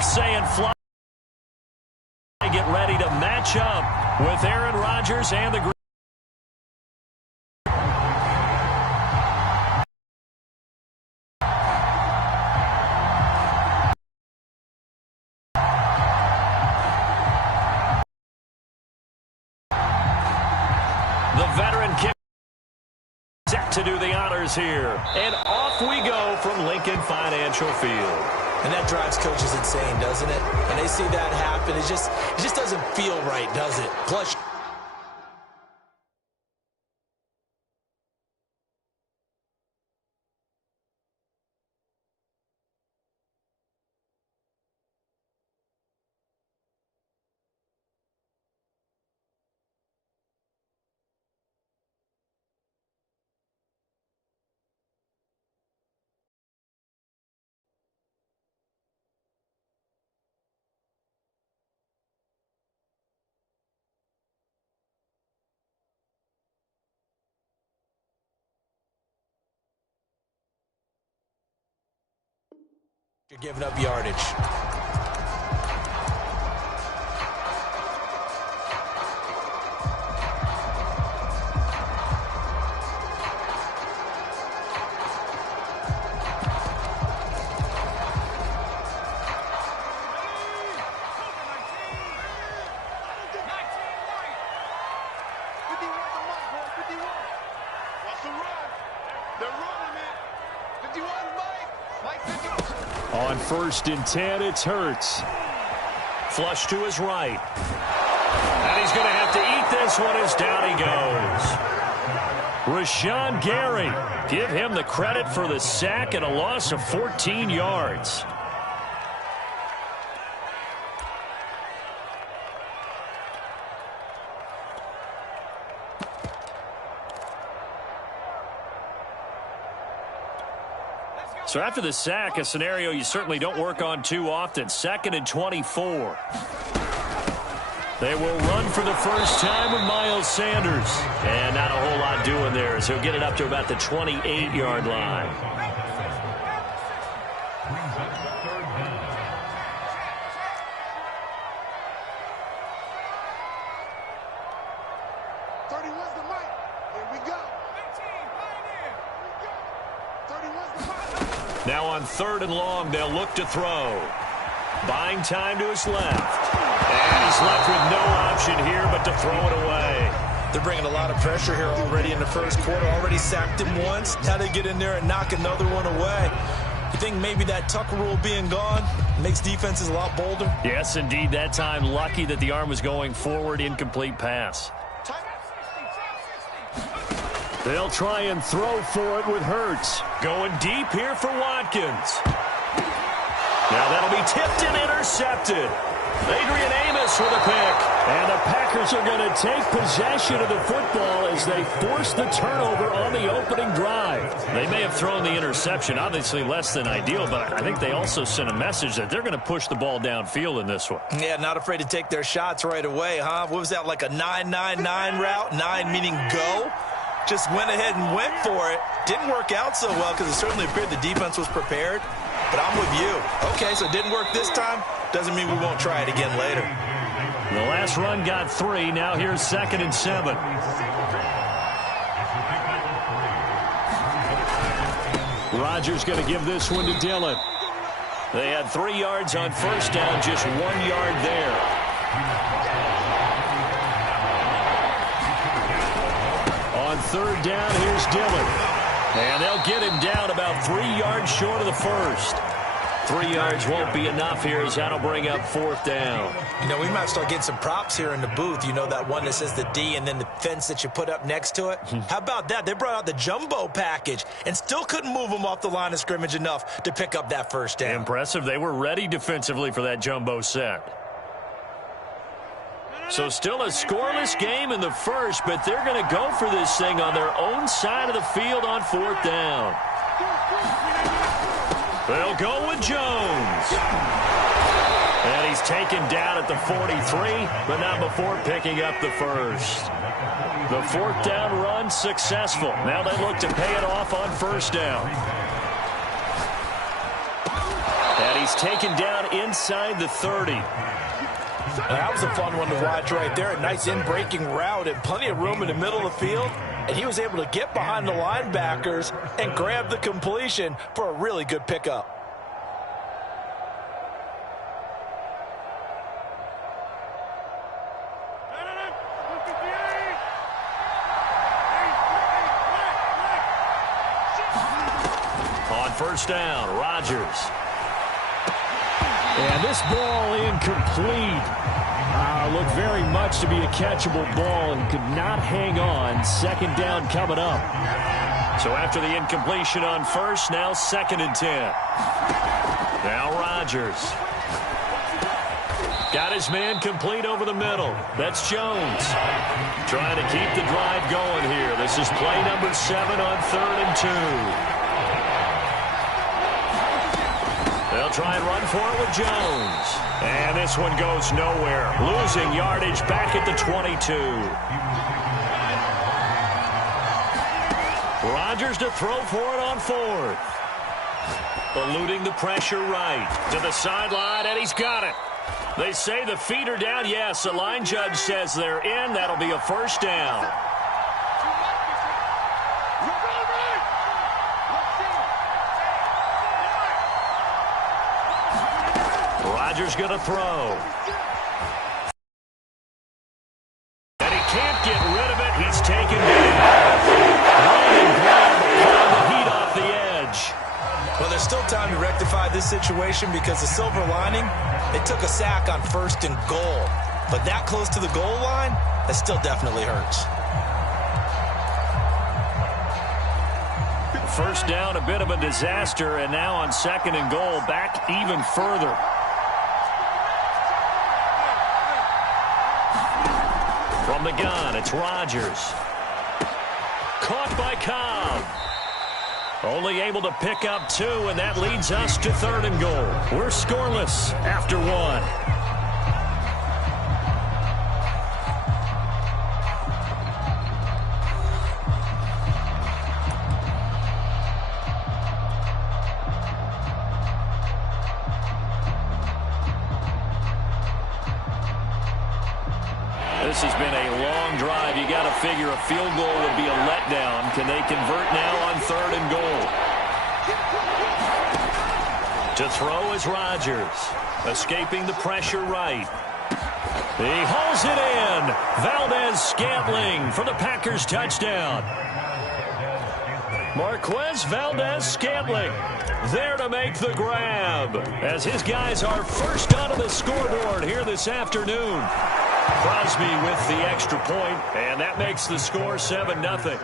saying fly. Get ready to match up with Aaron Rodgers and the veteran kick set to do the honors here. And off we go from Lincoln Financial Field. And that drives coaches insane, doesn't it? When they see that happen, it just doesn't feel right, does it? Plus, you're giving up yardage. On 1st and 10, it's Hurts. Flush to his right. And he's going to have to eat this one as down he goes. Rashawn Gary. Give him the credit for the sack and a loss of 14 yards. So after the sack, a scenario you certainly don't work on too often. 2nd and 24. They will run for the first time with Miles Sanders. And not a whole lot doing there as he'll get it up to about the 28-yard line. Now on 3rd and long, they'll look to throw. Buying time to his left. And he's left with no option here but to throw it away. They're bringing a lot of pressure here already in the first quarter. Already sacked him once. Now they get in there and knock another one away. You think maybe that Tucker rule being gone makes defenses a lot bolder? Yes, indeed. That time, lucky that the arm was going forward. Incomplete pass. They'll try and throw for it with Hurts. Going deep here for Watkins. Now that'll be tipped and intercepted. Adrian Amos with a pick. And the Packers are going to take possession of the football as they force the turnover on the opening drive. They may have thrown the interception, obviously less than ideal, but I think they also sent a message that they're going to push the ball downfield in this one. Yeah, not afraid to take their shots right away, huh? What was that, like a 9-9-9 route? 9 meaning go? Just went ahead and went for it. Didn't work out so well because it certainly appeared the defense was prepared. But I'm with you. Okay, so it didn't work this time. Doesn't mean we won't try it again later. The last run got 3. Now here's 2nd and 7. Rodgers going to give this one to Dillon. They had 3 yards on first down, just 1 yard there. On 3rd down, here's Dillon. And they'll get him down about 3 yards short of the first. 3 yards won't be enough here as that'll bring up 4th down. You know, we might start getting some props here in the booth. You know, that one that says the D and then the fence that you put up next to it? How about that? They brought out the jumbo package and still couldn't move them off the line of scrimmage enough to pick up that first down. Impressive. They were ready defensively for that jumbo set. So still a scoreless game in the first, but they're going to go for this thing on their own side of the field on 4th down. They'll go with Jones. And he's taken down at the 43, but not before picking up the first. The 4th down run successful. Now they look to pay it off on 1st down. And he he's taken down inside the 30. That was a fun one to watch right there. A nice in-breaking route and plenty of room in the middle of the field. And he was able to get behind the linebackers and grab the completion for a really good pickup. On first down, Rodgers. And this ball incomplete. Looked very much to be a catchable ball and could not hang on. Second down coming up. So after the incompletion on first, now 2nd and 10. Now Rodgers. Got his man complete over the middle. That's Jones. Trying to keep the drive going here. This is play number 7 on 3rd and 2. They'll try and run for it with Jones. And this one goes nowhere. Losing yardage back at the 22. Rodgers to throw for it on 4th. Eluding the pressure right. To the sideline, and he's got it. They say the feet are down. Yes, the line judge says they're in. That'll be a first down. Rodgers going to throw. And he can't get rid of it. He's taken down. Ryan Graham pulling the heat off the edge. Well, there's still time to rectify this situation because the silver lining, it took a sack on 1st and goal. But that close to the goal line, that still definitely hurts. First down, a bit of a disaster, and now on 2nd and goal, back even further. From the gun, it's Rodgers. Caught by Cobb. Only able to pick up 2, and that leads us to 3rd and goal. We're scoreless after 1. This has been a long drive. You got to figure a field goal would be a letdown. Can they convert now on 3rd and goal? To throw is Rodgers. Escaping the pressure right. He hauls it in. Valdez-Scantling for the Packers touchdown. Marquez Valdez-Scantling there to make the grab as his guys are first onto the scoreboard here this afternoon. Crosby with the extra point, and that makes the score 7-0.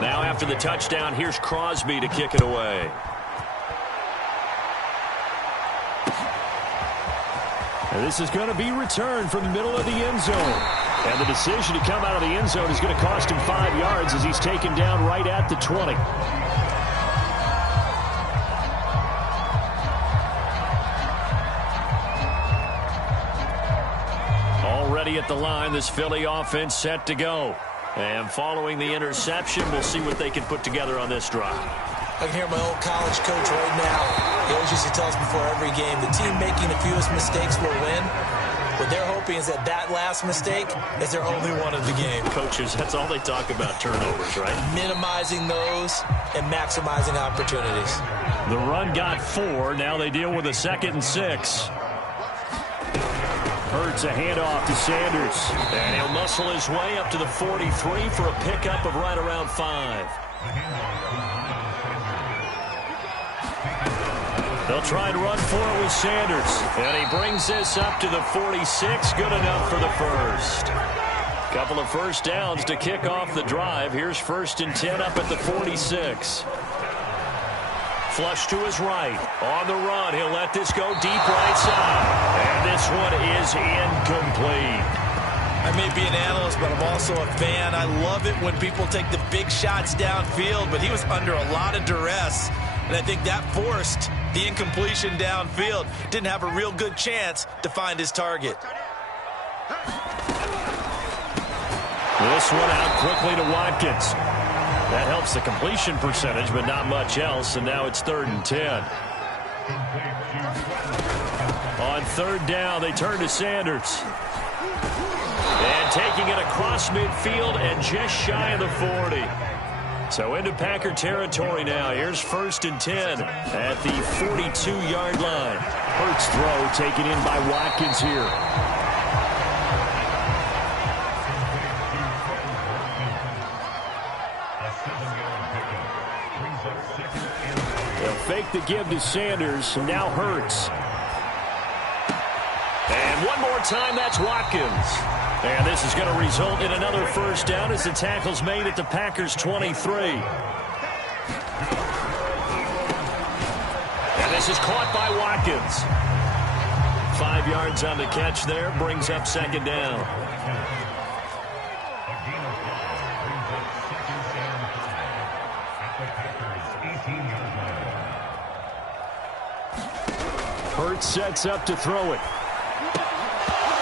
Now after the touchdown, here's Crosby to kick it away. And this is going to be returned from the middle of the end zone. And the decision to come out of the end zone is going to cost him 5 yards as he's taken down right at the 20. Already at the line, this Philly offense set to go. And following the interception, we'll see what they can put together on this drive. I can hear my old college coach right now. He always used to tell us before every game, the team making the fewest mistakes will win. What they're hoping is that last mistake is their only one of the game. Coaches, that's all they talk about, turnovers, right? Minimizing those and maximizing opportunities. The run got 4. Now they deal with a 2nd and 6. Hurts a handoff to Sanders. And he'll muscle his way up to the 43 for a pickup of right around 5. They'll try and run for it with Sanders. And he brings this up to the 46. Good enough for the first. Couple of first downs to kick off the drive. Here's 1st and 10 up at the 46. Flush to his right. On the run, he'll let this go deep right side. And this one is incomplete. I may be an analyst, but I'm also a fan. I love it when people take the big shots downfield, but he was under a lot of duress. And I think that forced the incompletion downfield. Didn't have a real good chance to find his target. This one out quickly to Watkins. That helps the completion percentage, but not much else, and now it's 3rd and 10. On 3rd down, they turn to Sanders. And taking it across midfield and just shy of the 40. So into Packer territory now. Here's 1st and 10 at the 42-yard line. Hurts throw taken in by Watkins here. They'll fake the give to Sanders. Now Hurts. And one more time, that's Watkins. And this is going to result in another 1st down as the tackle's made at the Packers' 23. And this is caught by Watkins. 5 yards on the catch there, brings up 2nd down. Hurts sets up to throw it.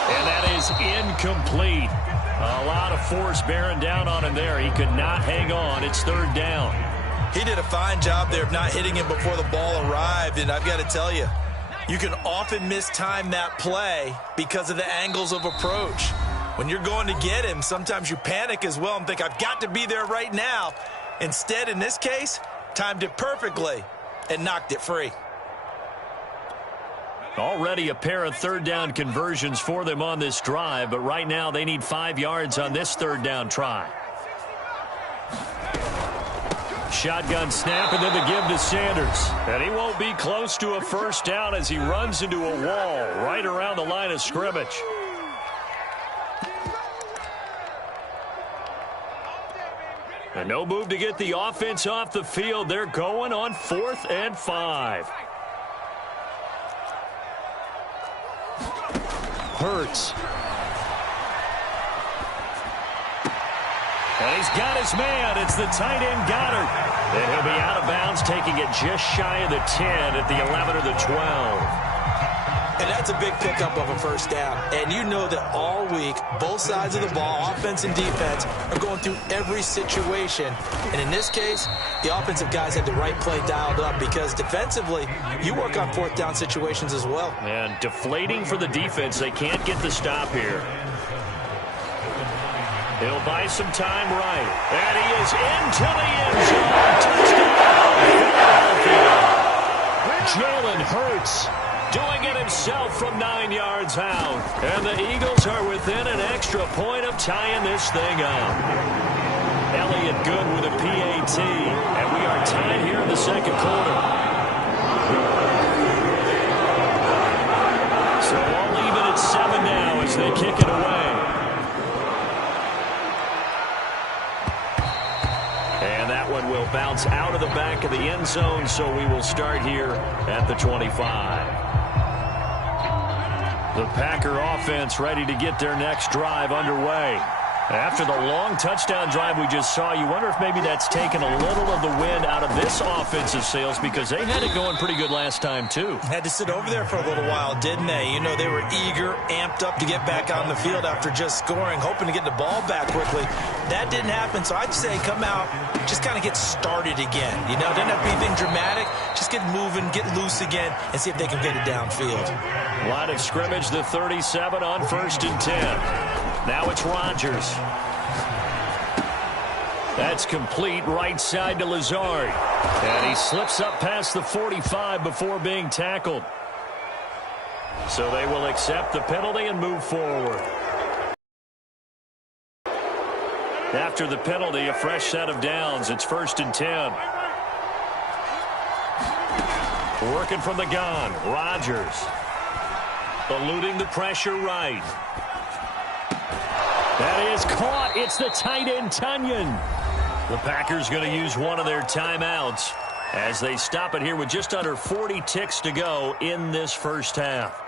And that is incomplete. A lot of force bearing down on him there. He could not hang on. It's 3rd down. He did a fine job there of not hitting him before the ball arrived. And I've got to tell you, you can often mistime that play because of the angles of approach. When you're going to get him, sometimes you panic as well and think, I've got to be there right now. Instead, in this case, timed it perfectly and knocked it free. Already a pair of 3rd down conversions for them on this drive, but right now they need 5 yards on this 3rd down try. Shotgun snap and then the give to Sanders. And he won't be close to a 1st down as he runs into a wall right around the line of scrimmage. And no move to get the offense off the field. They're going on 4th and 5. Hurts. And he's got his man. It's the tight end Goddard. And he'll be out of bounds, taking it just shy of the 10 at the 11 or the 12. And that's a big pickup of a 1st down. And you know that all week, both sides of the ball, offense and defense, are going through every situation. And in this case, the offensive guys had the right play dialed up because defensively, you work on 4th down situations as well. And deflating for the defense. They can't get the stop here. He'll buy some time right. And he is into the end zone. Touchdown, Philadelphia. Jalen Hurts doing it himself from 9 yards out. And the Eagles are within an extra point of tying this thing up. Elliott good with a PAT. And we are tied here in the 2nd quarter. So all even at 7 now as they kick it away. And that one will bounce out of the back of the end zone, so we will start here at the 25. The Packer offense ready to get their next drive underway. After the long touchdown drive we just saw, you wonder if maybe that's taken a little of the wind out of this offensive sails because they had it going pretty good last time too. Had to sit over there for a little while, didn't they? You know, they were eager, amped up to get back on the field after just scoring, hoping to get the ball back quickly. That didn't happen, so I'd say come out, just kind of get started again. You know, doesn't have to be anything dramatic. Just get moving, get loose again, and see if they can get it downfield. Line of scrimmage, the 37 on 1st and 10. Now it's Rodgers. That's complete right side to Lazard. And he slips up past the 45 before being tackled. So they will accept the penalty and move forward. After the penalty, a fresh set of downs. It's 1st and 10. Working from the gun, Rodgers. Eluding the pressure right. That is caught. It's the tight end, Tunyon. The Packers going to use one of their timeouts as they stop it here with just under 40 ticks to go in this 1st half.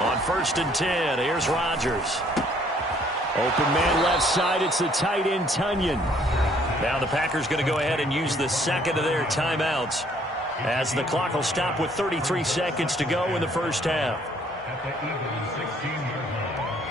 On 1st and 10, here's Rodgers. Open man left side, it's the tight end, Tunyon. Now the Packers going to go ahead and use the second of their timeouts as the clock will stop with 33 seconds to go in the first half. At the Eagles 16-yard line.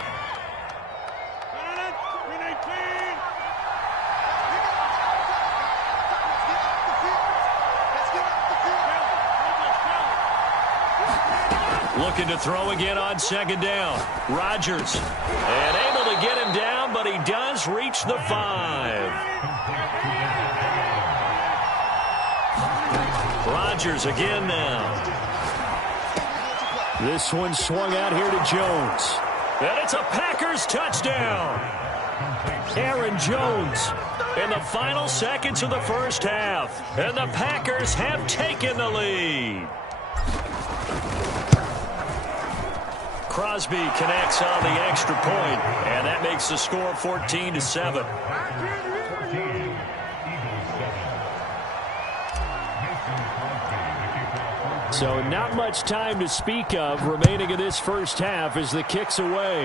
Looking to throw again on second down. Rodgers. And able to get him down, but he does reach the 5. Rodgers again now. This one swung out here to Jones. And it's a Packers touchdown. Aaron Jones in the final seconds of the first half. And the Packers have taken the lead. Crosby connects on the extra point, and that makes the score 14-7. So not much time to speak of remaining in this first half as the kick's away.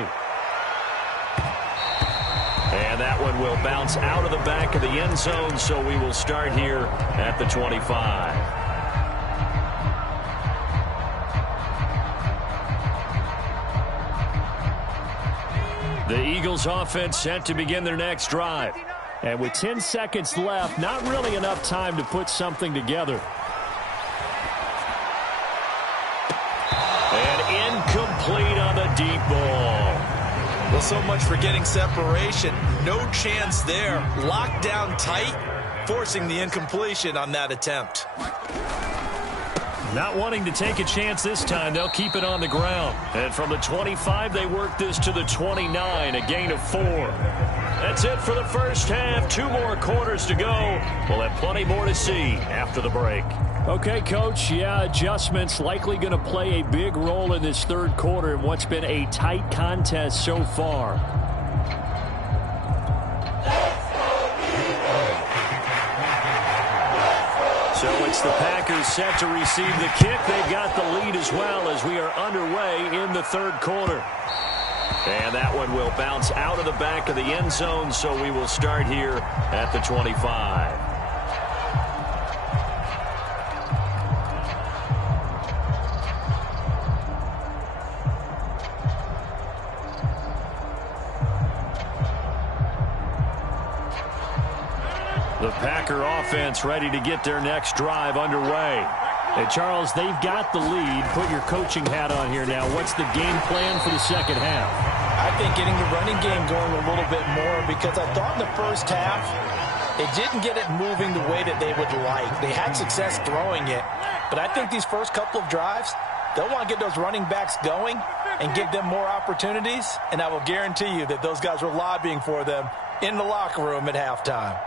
And that one will bounce out of the back of the end zone, so we will start here at the 25. The Eagles offense set to begin their next drive. And with 10 seconds left, not really enough time to put something together. And incomplete on the deep ball. Well, so much for getting separation. No chance there. Locked down tight, forcing the incompletion on that attempt. Not wanting to take a chance this time, they'll keep it on the ground. And from the 25, they work this to the 29, a gain of 4. That's it for the first half. 2 more quarters to go. We'll have plenty more to see after the break. Okay, Coach, yeah, adjustments likely going to play a big role in this third quarter in what's been a tight contest so far. So it's the Packers set to receive the kick. They've got the lead as well as we are underway in the third quarter. And that one will bounce out of the back of the end zone, so we will start here at the 25. The Packer offense ready to get their next drive underway. Hey, Charles, they've got the lead. Put your coaching hat on here now. What's the game plan for the second half? I think getting the running game going a little bit more, because I thought in the first half it didn't get it moving the way that they would like. They had success throwing it, but I think these first couple of drives, they'll want to get those running backs going and give them more opportunities, and I will guarantee you that those guys were lobbying for them in the locker room at halftime.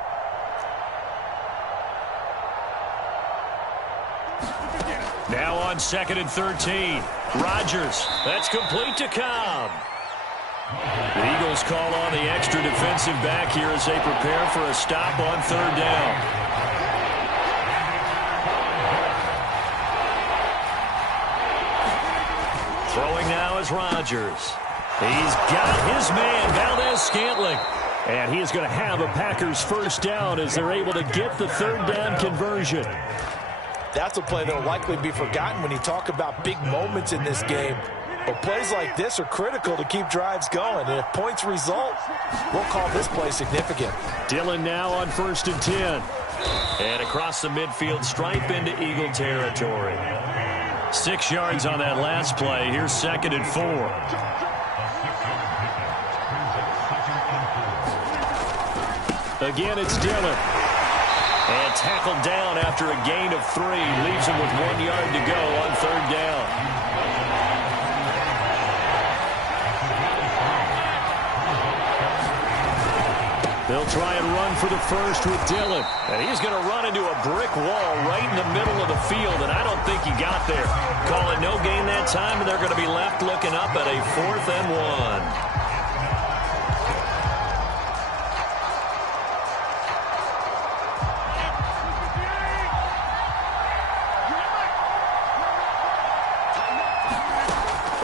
Now on 2nd and 13. Rodgers. That's complete to Cobb. The Eagles call on the extra defensive back here as they prepare for a stop on third down. Throwing now is Rodgers. He's got his man, Valdez-Scantling. And he is going to have a Packers first down as they're able to get the third down conversion. That's a play that will likely be forgotten when you talk about big moments in this game. But plays like this are critical to keep drives going. And if points result, we'll call this play significant. Dillon now on 1st and 10. And across the midfield stripe into Eagle territory. 6 yards on that last play. Here's 2nd and 4. Again, it's Dillon. And tackled down after a gain of 3. Leaves him with 1 yard to go on third down. They'll try and run for the first with Dillon. And he's going to run into a brick wall right in the middle of the field, and I don't think he got there. Call it no gain that time, and they're going to be left looking up at a 4th and 1.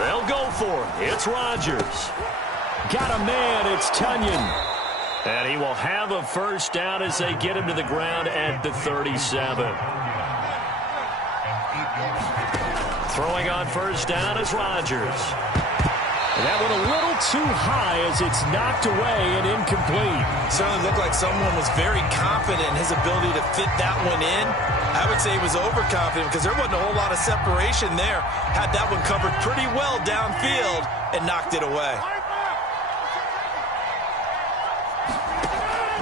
They'll go for it. It's Rodgers. Got a man. It's Tunyon. And he will have a first down as they get him to the ground at the 37. Throwing on first down is Rodgers. And that one a little too high as it's knocked away and incomplete. Certainly looked like someone was very confident in his ability to fit that one in. I would say he was overconfident because there wasn't a whole lot of separation there. Had that one covered pretty well downfield and knocked it away.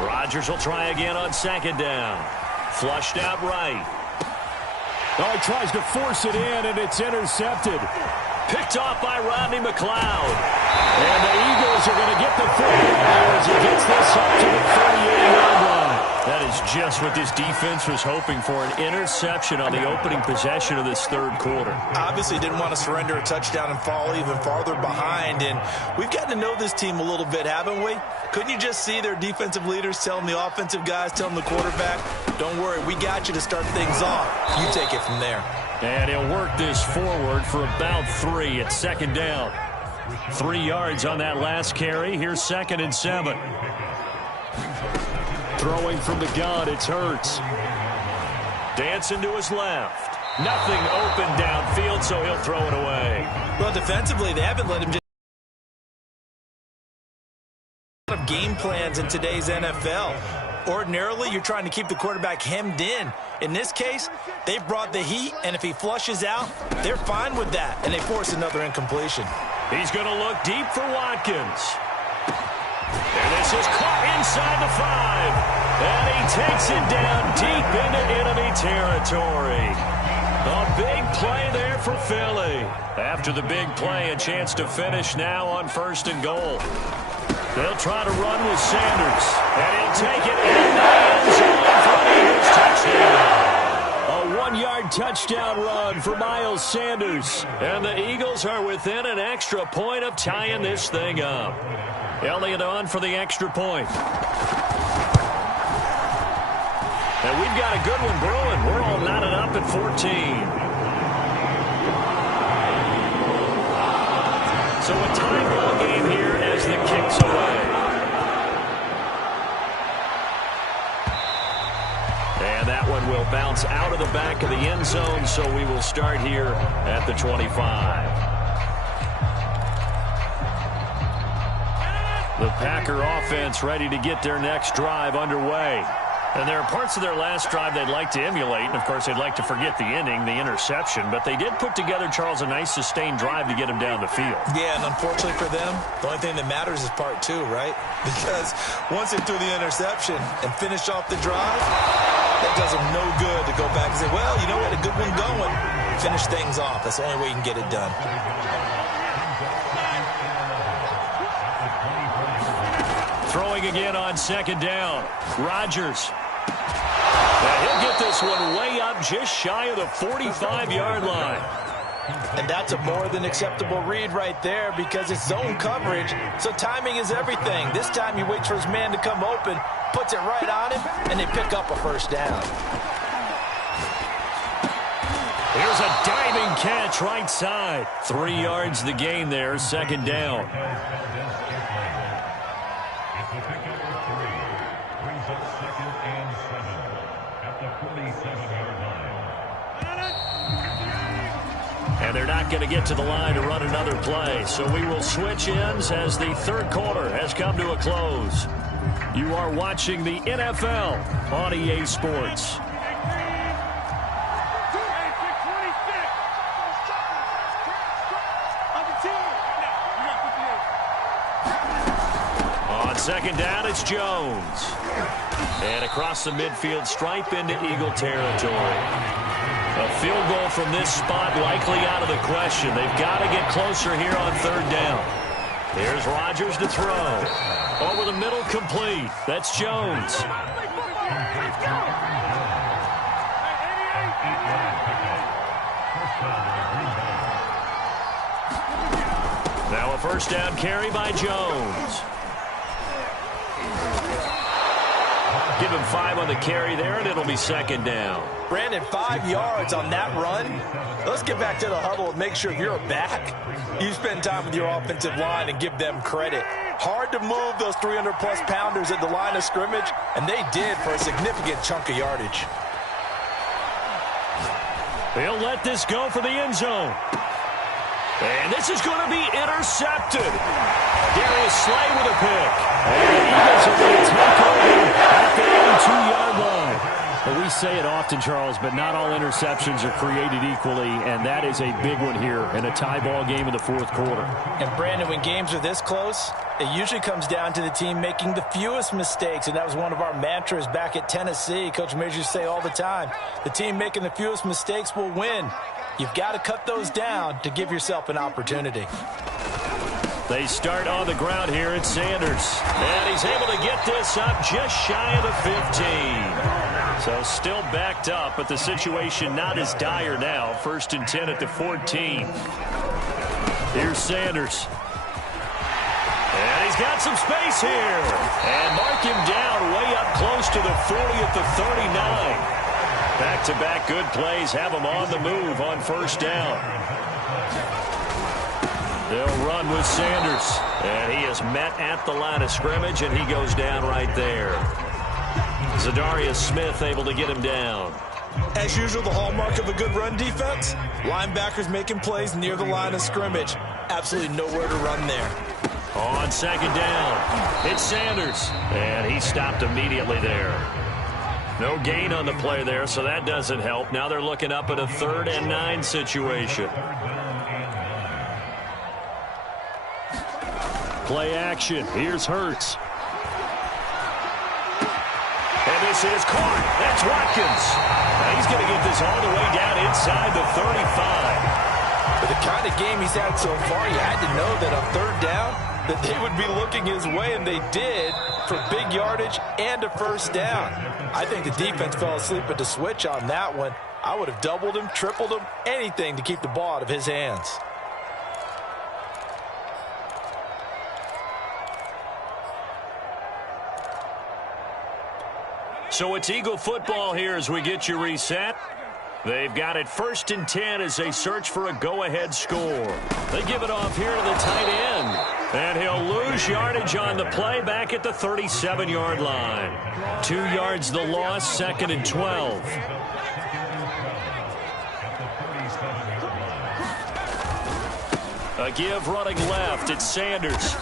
Rodgers will try again on second down. Flushed out right. Oh, he tries to force it in, and it's intercepted. Picked off by Rodney McLeod. And the Eagles are going to get the football as he gets this up to the 38-yard line. That is just what this defense was hoping for, an interception on the opening possession of this third quarter. Obviously didn't want to surrender a touchdown and fall even farther behind. And we've gotten to know this team a little bit, haven't we? Couldn't you just see their defensive leaders telling the offensive guys, telling the quarterback, don't worry, we got you to start things off. You take it from there. And he'll work this forward for about 3 at second down. 3 yards on that last carry. Here's 2nd and 7. Throwing from the gun, it's Hurts. Dancing to his left. Nothing open downfield, so he'll throw it away. Well, defensively, they haven't let him just of game plans in today's NFL. Ordinarily, you're trying to keep the quarterback hemmed in. In this case, they brought the heat, and if he flushes out, they're fine with that, and they force another incompletion. He's going to look deep for Watkins. And this is caught inside the 5. And he takes it down deep into enemy territory. A big play there for Philly. After the big play, a chance to finish now on 1st and goal. They'll try to run with Sanders. And he'll take it in the end zone for an Eagles touchdown. A 1-yard touchdown run for Miles Sanders. And the Eagles are within an extra point of tying this thing up. Elliott on for the extra point. And we've got a good one brewing. We're all knotted up at 14. So a tie ball game here as the kick's away. And that one will bounce out of the back of the end zone, so we will start here at the 25. The Packer offense ready to get their next drive underway. And there are parts of their last drive they'd like to emulate. And, of course, they'd like to forget the inning, the interception. But they did put together, Charles, a nice sustained drive to get him down the field. Yeah, and unfortunately for them, the only thing that matters is part 2, right? Because once they threw the interception and finished off the drive, that does them no good to go back and say, well, you know, we had a good one going. Finish things off. That's the only way you can get it done. Throwing again on second down. Rodgers. And he'll get this one way up just shy of the 45-yard line. And that's a more than acceptable read right there because it's zone coverage, so timing is everything. This time he waits for his man to come open, puts it right on him, and they pick up a first down. Here's a diving catch right side. 3 yards the gain there, second down. And they're not going to get to the line to run another play. So we will switch ends as the third quarter has come to a close. You are watching the NFL on EA Sports. On second down, it's Jones. And across the midfield stripe into Eagle territory. A field goal from this spot likely out of the question. They've got to get closer here on third down. Here's Rodgers to throw. Over the middle, complete. That's Jones. Now a first down carry by Jones. Give him 5 on the carry there, and it'll be second down. Brandon, 5 yards on that run. Let's get back to the huddle and make sure if you're a back, you spend time with your offensive line and give them credit. Hard to move those 300-plus pounders at the line of scrimmage, and they did for a significant chunk of yardage. He'll let this go for the end zone. And this is going to be intercepted. Darius Slay with a pick. And the Eagles are going to take over at the 82-yard line. Well, we say it often, Charles, but not all interceptions are created equally, and that is a big one here in a tie ball game in the fourth quarter. And, Brandon, when games are this close, it usually comes down to the team making the fewest mistakes, and that was one of our mantras back at Tennessee. Coach Majors used to say all the time, the team making the fewest mistakes will win. You've got to cut those down to give yourself an opportunity. They start on the ground here at Sanders. And he's able to get this up just shy of the 15. So still backed up, but the situation not as dire now. 1st and 10 at the 14. Here's Sanders. And he's got some space here. And mark him down way up close to the 40 at the 39. Back-to-back good plays have him on the move on 1st down. They'll run with Sanders. And he is met at the line of scrimmage, and he goes down right there. Zadarius Smith able to get him down. As usual, the hallmark of a good run defense, linebackers making plays near the line of scrimmage. Absolutely nowhere to run there. On 2nd down, it's Sanders. And he stopped immediately there. No gain on the play there, so that doesn't help. Now they're looking up at a 3rd and 9 situation. Play action. Here's Hurts. And this is caught. That's Watkins. Now he's going to get this all the way down inside the 35. For the kind of game he's had so far, you had to know that on 3rd down, that they would be looking his way, and they did, for big yardage and a 1st down. I think the defense fell asleep at the switch on that one. I would have doubled him, tripled him, anything to keep the ball out of his hands. So it's Eagle football here as we get you reset. They've got it 1st and 10 as they search for a go-ahead score. They give it off here to the tight end. And he'll lose yardage on the play back at the 37-yard line. 2 yards the loss, 2nd and 12. A give running left. It's Sanders.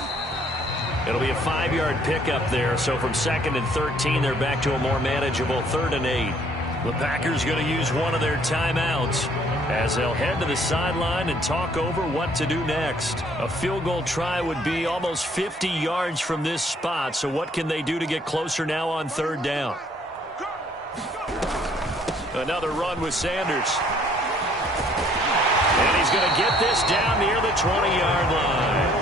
It'll be a 5-yard pickup there. So from 2nd and 13, they're back to a more manageable 3rd and 8. The Packers going to use one of their timeouts as they'll head to the sideline and talk over what to do next. A field goal try would be almost 50 yards from this spot. So what can they do to get closer now on 3rd down? Another run with Sanders. And he's going to get this down near the 20-yard line.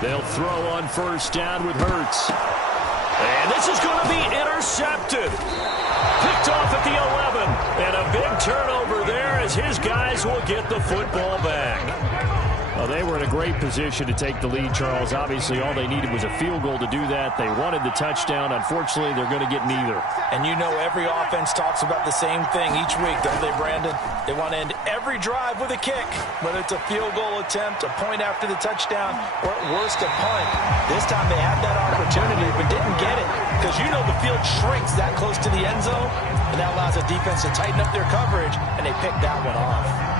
They'll throw on 1st down with Hurts. And this is going to be intercepted. Picked off at the 11. And a big turnover there as his guys will get the football back. Well, they were in a great position to take the lead, Charles. Obviously, all they needed was a field goal to do that. They wanted the touchdown. Unfortunately, they're going to get neither. And you know every offense talks about the same thing each week, don't they, Brandon? They want to end every drive with a kick, whether it's a field goal attempt, a point after the touchdown, or at worst, a punt. This time they had that opportunity but didn't get it because you know the field shrinks that close to the end zone, and that allows the defense to tighten up their coverage, and they picked that one off.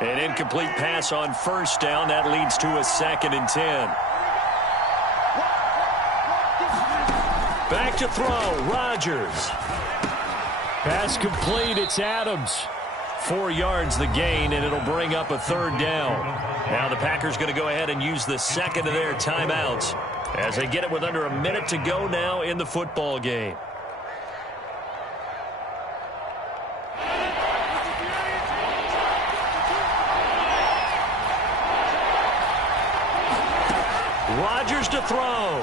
An incomplete pass on 1st down. That leads to a 2nd and 10. Back to throw. Rodgers. Pass complete. It's Adams. 4 yards the gain, and it'll bring up a 3rd down. Now the Packers going to go ahead and use the 2nd of their timeouts as they get it with under a minute to go now in the football game. Rodgers to throw.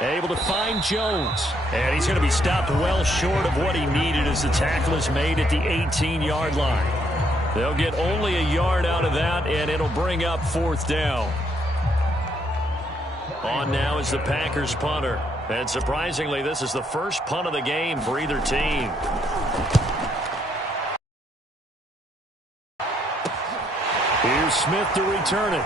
Able to find Jones. And he's going to be stopped well short of what he needed as the tackle is made at the 18-yard line. They'll get only a yard out of that, and it'll bring up 4th down. On now is the Packers punter. And surprisingly, this is the first punt of the game for either team. Here's Smith to return it.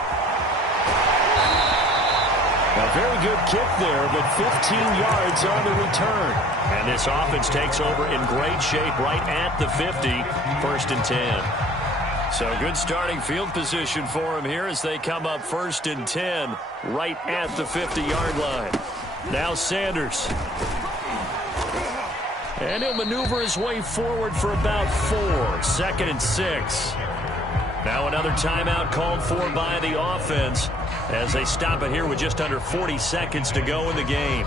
A very good kick there, but 15 yards on the return. And this offense takes over in great shape right at the 50, 1st and 10. So good starting field position for him here as they come up 1st and 10 right at the 50-yard line. Now Sanders. And he'll maneuver his way forward for about 4, 2nd and 6. Now another timeout called for by the offense as they stop it here with just under 40 seconds to go in the game.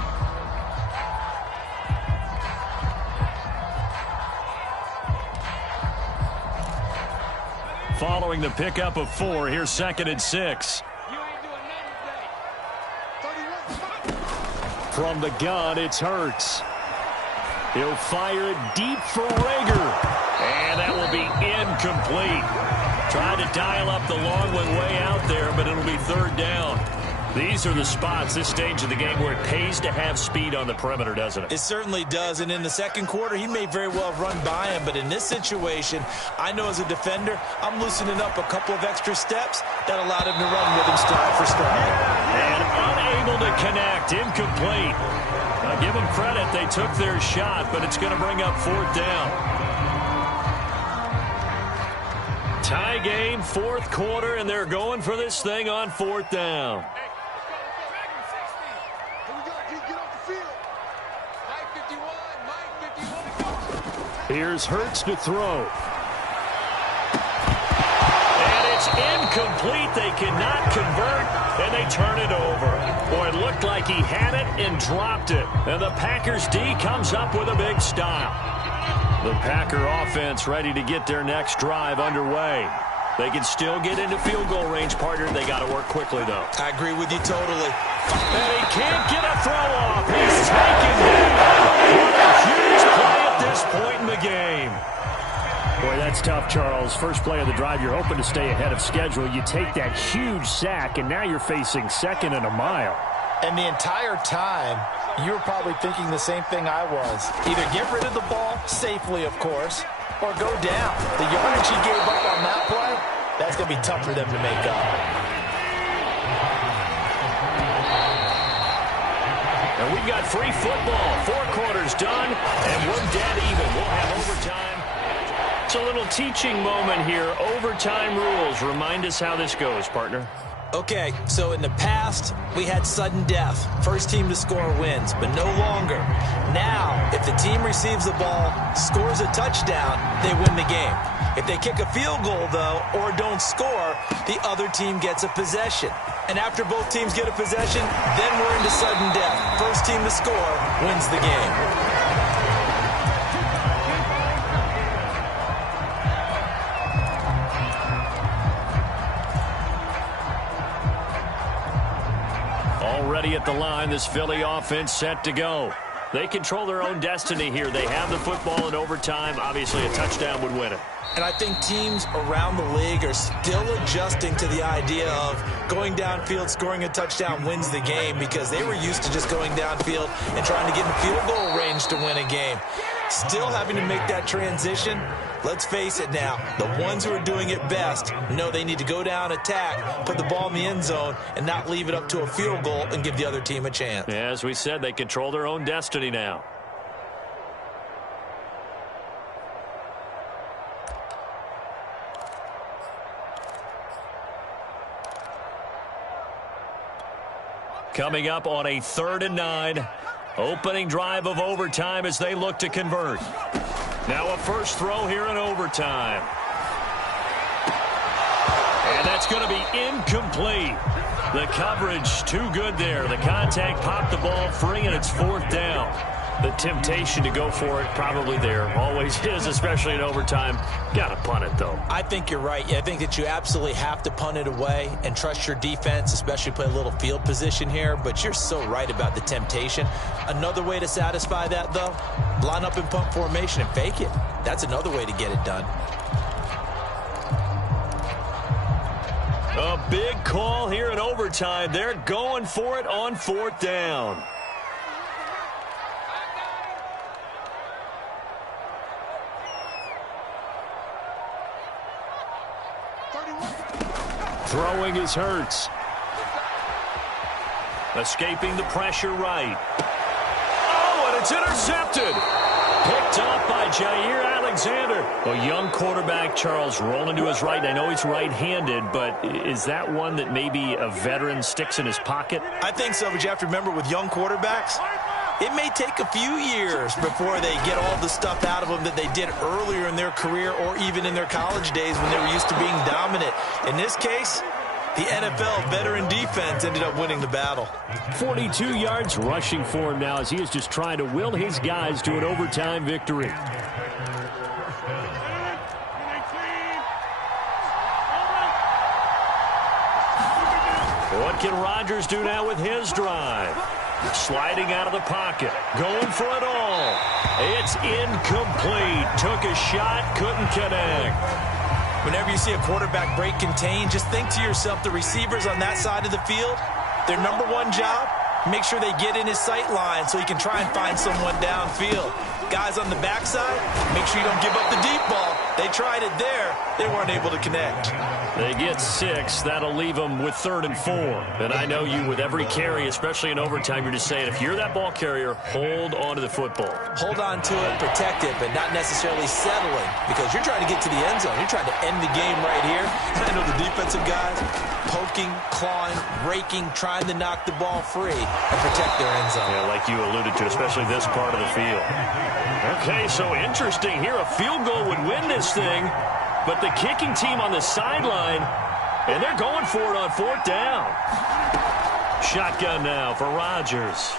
Following the pickup of 4, here's 2nd and 6. From the gun, it's Hurts. He'll fire it deep for Rager. And that will be incomplete. Trying to dial up the long one way out there, but it'll be 3rd down. These are the spots, this stage of the game, where it pays to have speed on the perimeter, doesn't it? It certainly does, and in the second quarter, he may very well have run by him, but in this situation, I know as a defender, I'm loosening up a couple of extra steps that allowed him to run with him stride for stride. And unable to connect, incomplete. Now give them credit, they took their shot, but it's going to bring up 4th down. Tie game, 4th quarter, and they're going for this thing on 4th down. Here's Hurts to throw. And it's incomplete. They cannot convert, and they turn it over. Boy, it looked like he had it and dropped it. And the Packers D comes up with a big stop. The Packer offense ready to get their next drive underway. They can still get into field goal range, partner. They got to work quickly, though. I agree with you totally. And he can't get a throw off. He's taken down. What a huge play at this point in the game. Boy, that's tough, Charles. First play of the drive, you're hoping to stay ahead of schedule. You take that huge sack, and now you're facing 2nd and a mile. And the entire time, you were probably thinking the same thing I was. Either get rid of the ball, safely, of course, or go down. The yardage he gave up on that play, that's going to be tough for them to make up. And we've got free football. 4 quarters done, and we're dead even. We'll have overtime. It's a little teaching moment here. Overtime rules. Remind us how this goes, partner. Okay, so in the past, we had sudden death. First team to score wins, but no longer. Now, if the team receives the ball, scores a touchdown, they win the game. If they kick a field goal, though, or don't score, the other team gets a possession. And after both teams get a possession, then we're into sudden death. First team to score wins the game. Already at the line, this Philly offense set to go. They control their own destiny here. They have the football in overtime. Obviously, a touchdown would win it. And I think teams around the league are still adjusting to the idea of going downfield, scoring a touchdown wins the game, because they were used to just going downfield and trying to get in field goal range to win a game. Still having to make that transition. Let's face it now, the ones who are doing it best know they need to go down, attack, put the ball in the end zone, and not leave it up to a field goal and give the other team a chance. As we said, they control their own destiny now. Coming up on a 3rd and 9. Opening drive of overtime as they look to convert. Now a first throw here in overtime. And that's going to be incomplete. The coverage too good there. The contact popped the ball free, and it's 4th down. The temptation to go for it probably there. Always is, especially in overtime. Got to punt it, though. I think you're right. I think that you absolutely have to punt it away and trust your defense, especially play a little field position here. But you're so right about the temptation. Another way to satisfy that, though, line up in punt formation and fake it. That's another way to get it done. A big call here in overtime. They're going for it on 4th down. Throwing is Hurts. Escaping the pressure right. Oh, and it's intercepted. Picked off by Jair Alexander. A young quarterback, Charles, rolling to his right. And I know he's right-handed, but is that one that maybe a veteran sticks in his pocket? I think so, but you have to remember with young quarterbacks, it may take a few years before they get all the stuff out of them that they did earlier in their career or even in their college days when they were used to being dominant. In this case, the NFL veteran defense ended up winning the battle. 42 yards rushing for him now as he is just trying to will his guys to an overtime victory. What can Rodgers do now with his drive? Sliding out of the pocket. Going for it all. It's incomplete. Took a shot, couldn't connect. Whenever you see a quarterback break contain, just think to yourself, the receivers on that side of the field, their number one job, make sure they get in his sight line so he can try and find someone downfield. Guys on the backside, make sure you don't give up the deep ball. They tried it there. They weren't able to connect. They get 6. That'll leave them with 3rd and 4. And I know you, with every carry, especially in overtime, you're just saying, if you're that ball carrier, hold on to the football. Hold on to it, protect it, but not necessarily settling, because you're trying to get to the end zone. You're trying to end the game right here. And I know the defensive guys poking, clawing, raking, trying to knock the ball free and protect their end zone. Yeah, like you alluded to, especially this part of the field. Okay, so interesting here. A field goal would win this thing, but the kicking team on the sideline, and they're going for it on 4th down. Shotgun now for Rodgers.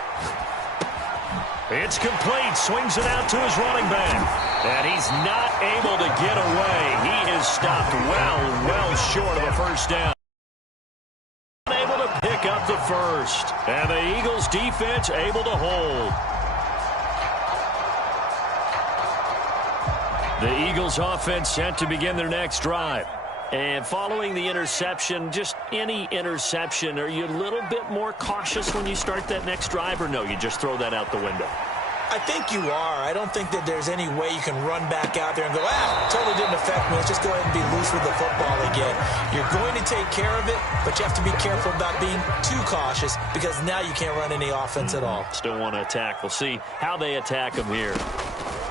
It's complete. Swings it out to his running back. And he's not able to get away. He is stopped well short of a first down. Able to pick up the first. And the Eagles defense able to hold. The Eagles offense set to begin their next drive. And following the interception, just any interception, are you a little bit more cautious when you start that next drive, or no, you just throw that out the window? I think you are. I don't think that there's any way you can run back out there and go, totally didn't affect me. Let's just go ahead and be loose with the football again. You're going to take care of it, but you have to be careful about being too cautious because now you can't run any offense at all. Still want to attack. We'll see how they attack him here.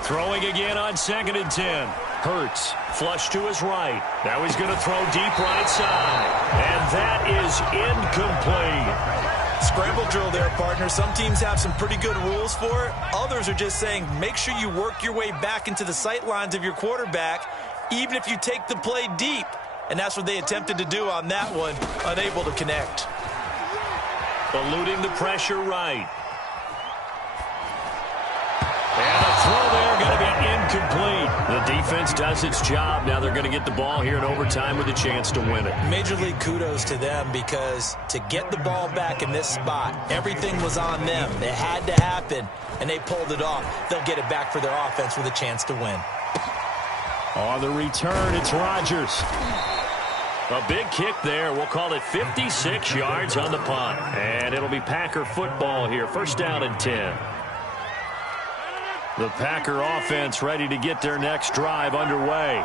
Throwing again on 2nd and 10. Hurts, flush to his right. Now he's going to throw deep right side. And that is incomplete. Scramble drill there, partner. Some teams have some pretty good rules for it. Others are just saying make sure you work your way back into the sight lines of your quarterback, even if you take the play deep. And that's what they attempted to do on that one, unable to connect. Eluding the pressure right. And the throw there going to be incomplete. The defense does its job. Now they're going to get the ball here in overtime with a chance to win it. Major league kudos to them because to get the ball back in this spot, everything was on them. It had to happen, and they pulled it off. They'll get it back for their offense with a chance to win. On the return, it's Rodgers. A big kick there. We'll call it 56 yards on the punt. And it'll be Packer football here. 1st down and 10. The Packer offense ready to get their next drive underway.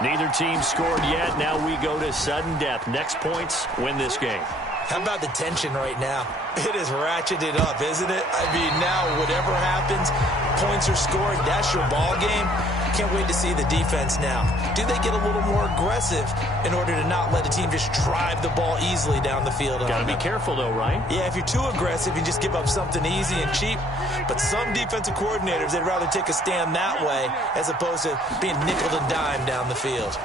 Neither team scored yet. Now we go to sudden death. Next points win this game. How about the tension right now? It is ratcheted up, isn't it? I mean, now whatever happens, points are scored. That's your ball game. Can't wait to see the defense now. Do they get a little more aggressive in order to not let a team just drive the ball easily down the field? Got to be careful, though, right? Yeah, if you're too aggressive, you just give up something easy and cheap. But some defensive coordinators, they'd rather take a stand that way as opposed to being nickel and dime down the field.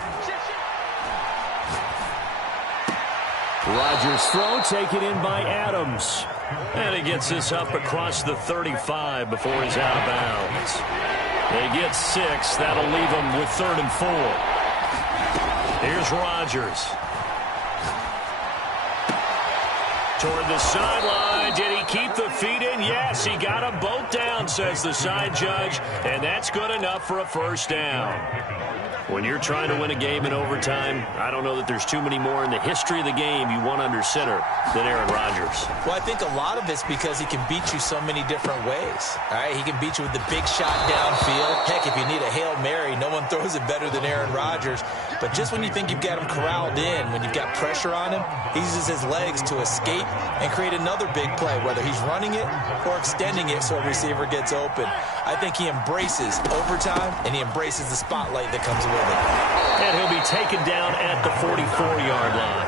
Rodgers' throw taken in by Adams. And he gets this up across the 35 before he's out of bounds. They get 6. That'll leave them with 3rd and 4. Here's Rodgers. Toward the sideline. Did he keep the feet in? Yes, he got them both down, says the side judge. And that's good enough for a first down. When you're trying to win a game in overtime, I don't know that there's too many more in the history of the game you want under center than Aaron Rodgers. Well, I think a lot of it's because he can beat you so many different ways. All right, he can beat you with the big shot downfield. Heck, if you need a Hail Mary, no one throws it better than Aaron Rodgers. But just when you think you've got him corralled in, when you've got pressure on him, he uses his legs to escape and create another big play, whether he's running it or extending it so a receiver gets open. I think he embraces overtime, and he embraces the spotlight that comes with it. And he'll be taken down at the 44-yard line.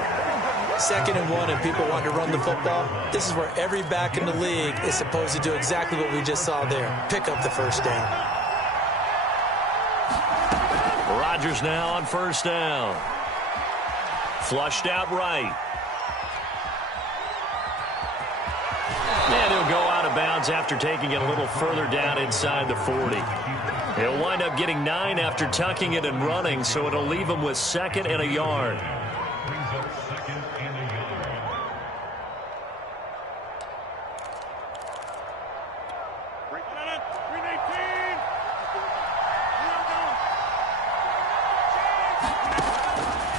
2nd and 1, and people want to run the football. This is where every back in the league is supposed to do exactly what we just saw there. Pick up the first down. Rodgers now on first down. Flushed out right. And he'll go out of bounds after taking it a little further down inside the 40. He'll wind up getting 9 after tucking it and running, so it'll leave him with 2nd and a yard. Brings up 2nd and a yard.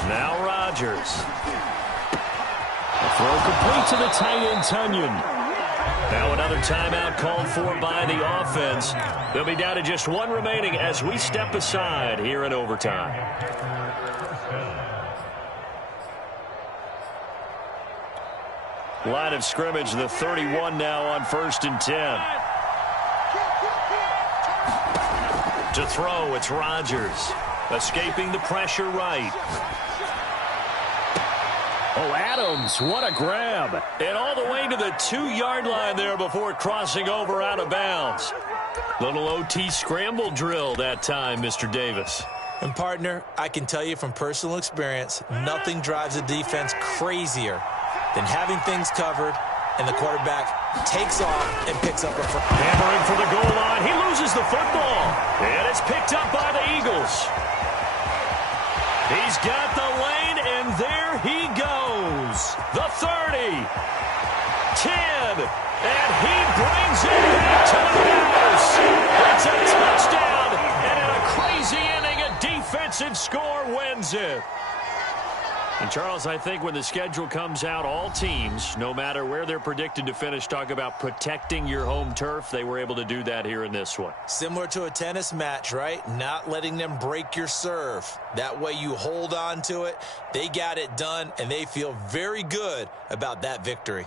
Now Rodgers. The throw complete to the tight end, Tunyon. Now another timeout called for by the offense. They'll be down to just 1 remaining as we step aside here in overtime. Line of scrimmage, the 31 now on 1st and 10. To throw, it's Rodgers. Escaping the pressure right. Oh, Adams, what a grab. And all the way to the 2-yard line there before crossing over out of bounds. Little OT scramble drill that time, Mr. Davis. And, partner, I can tell you from personal experience, nothing drives a defense crazier than having things covered and the quarterback takes off and picks up a first. Hammering for the goal line. He loses the football. And it's picked up by the Eagles. He's got the lane, and there he goes. The 30. 10. And he brings it back to the house. It's a touchdown. And in a crazy inning, a defensive score wins it. And, Charles, I think when the schedule comes out, all teams, no matter where they're predicted to finish, talk about protecting your home turf. They were able to do that here in this one. Similar to a tennis match, right? Not letting them break your serve. That way you hold on to it. They got it done, and they feel very good about that victory.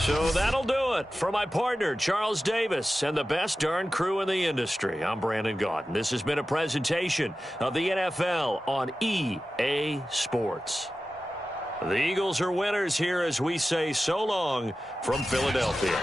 So that'll do it for my partner, Charles Davis, and the best darn crew in the industry. I'm Brandon Gaudin. This has been a presentation of the NFL on EA Sports. The Eagles are winners here as we say so long from Philadelphia.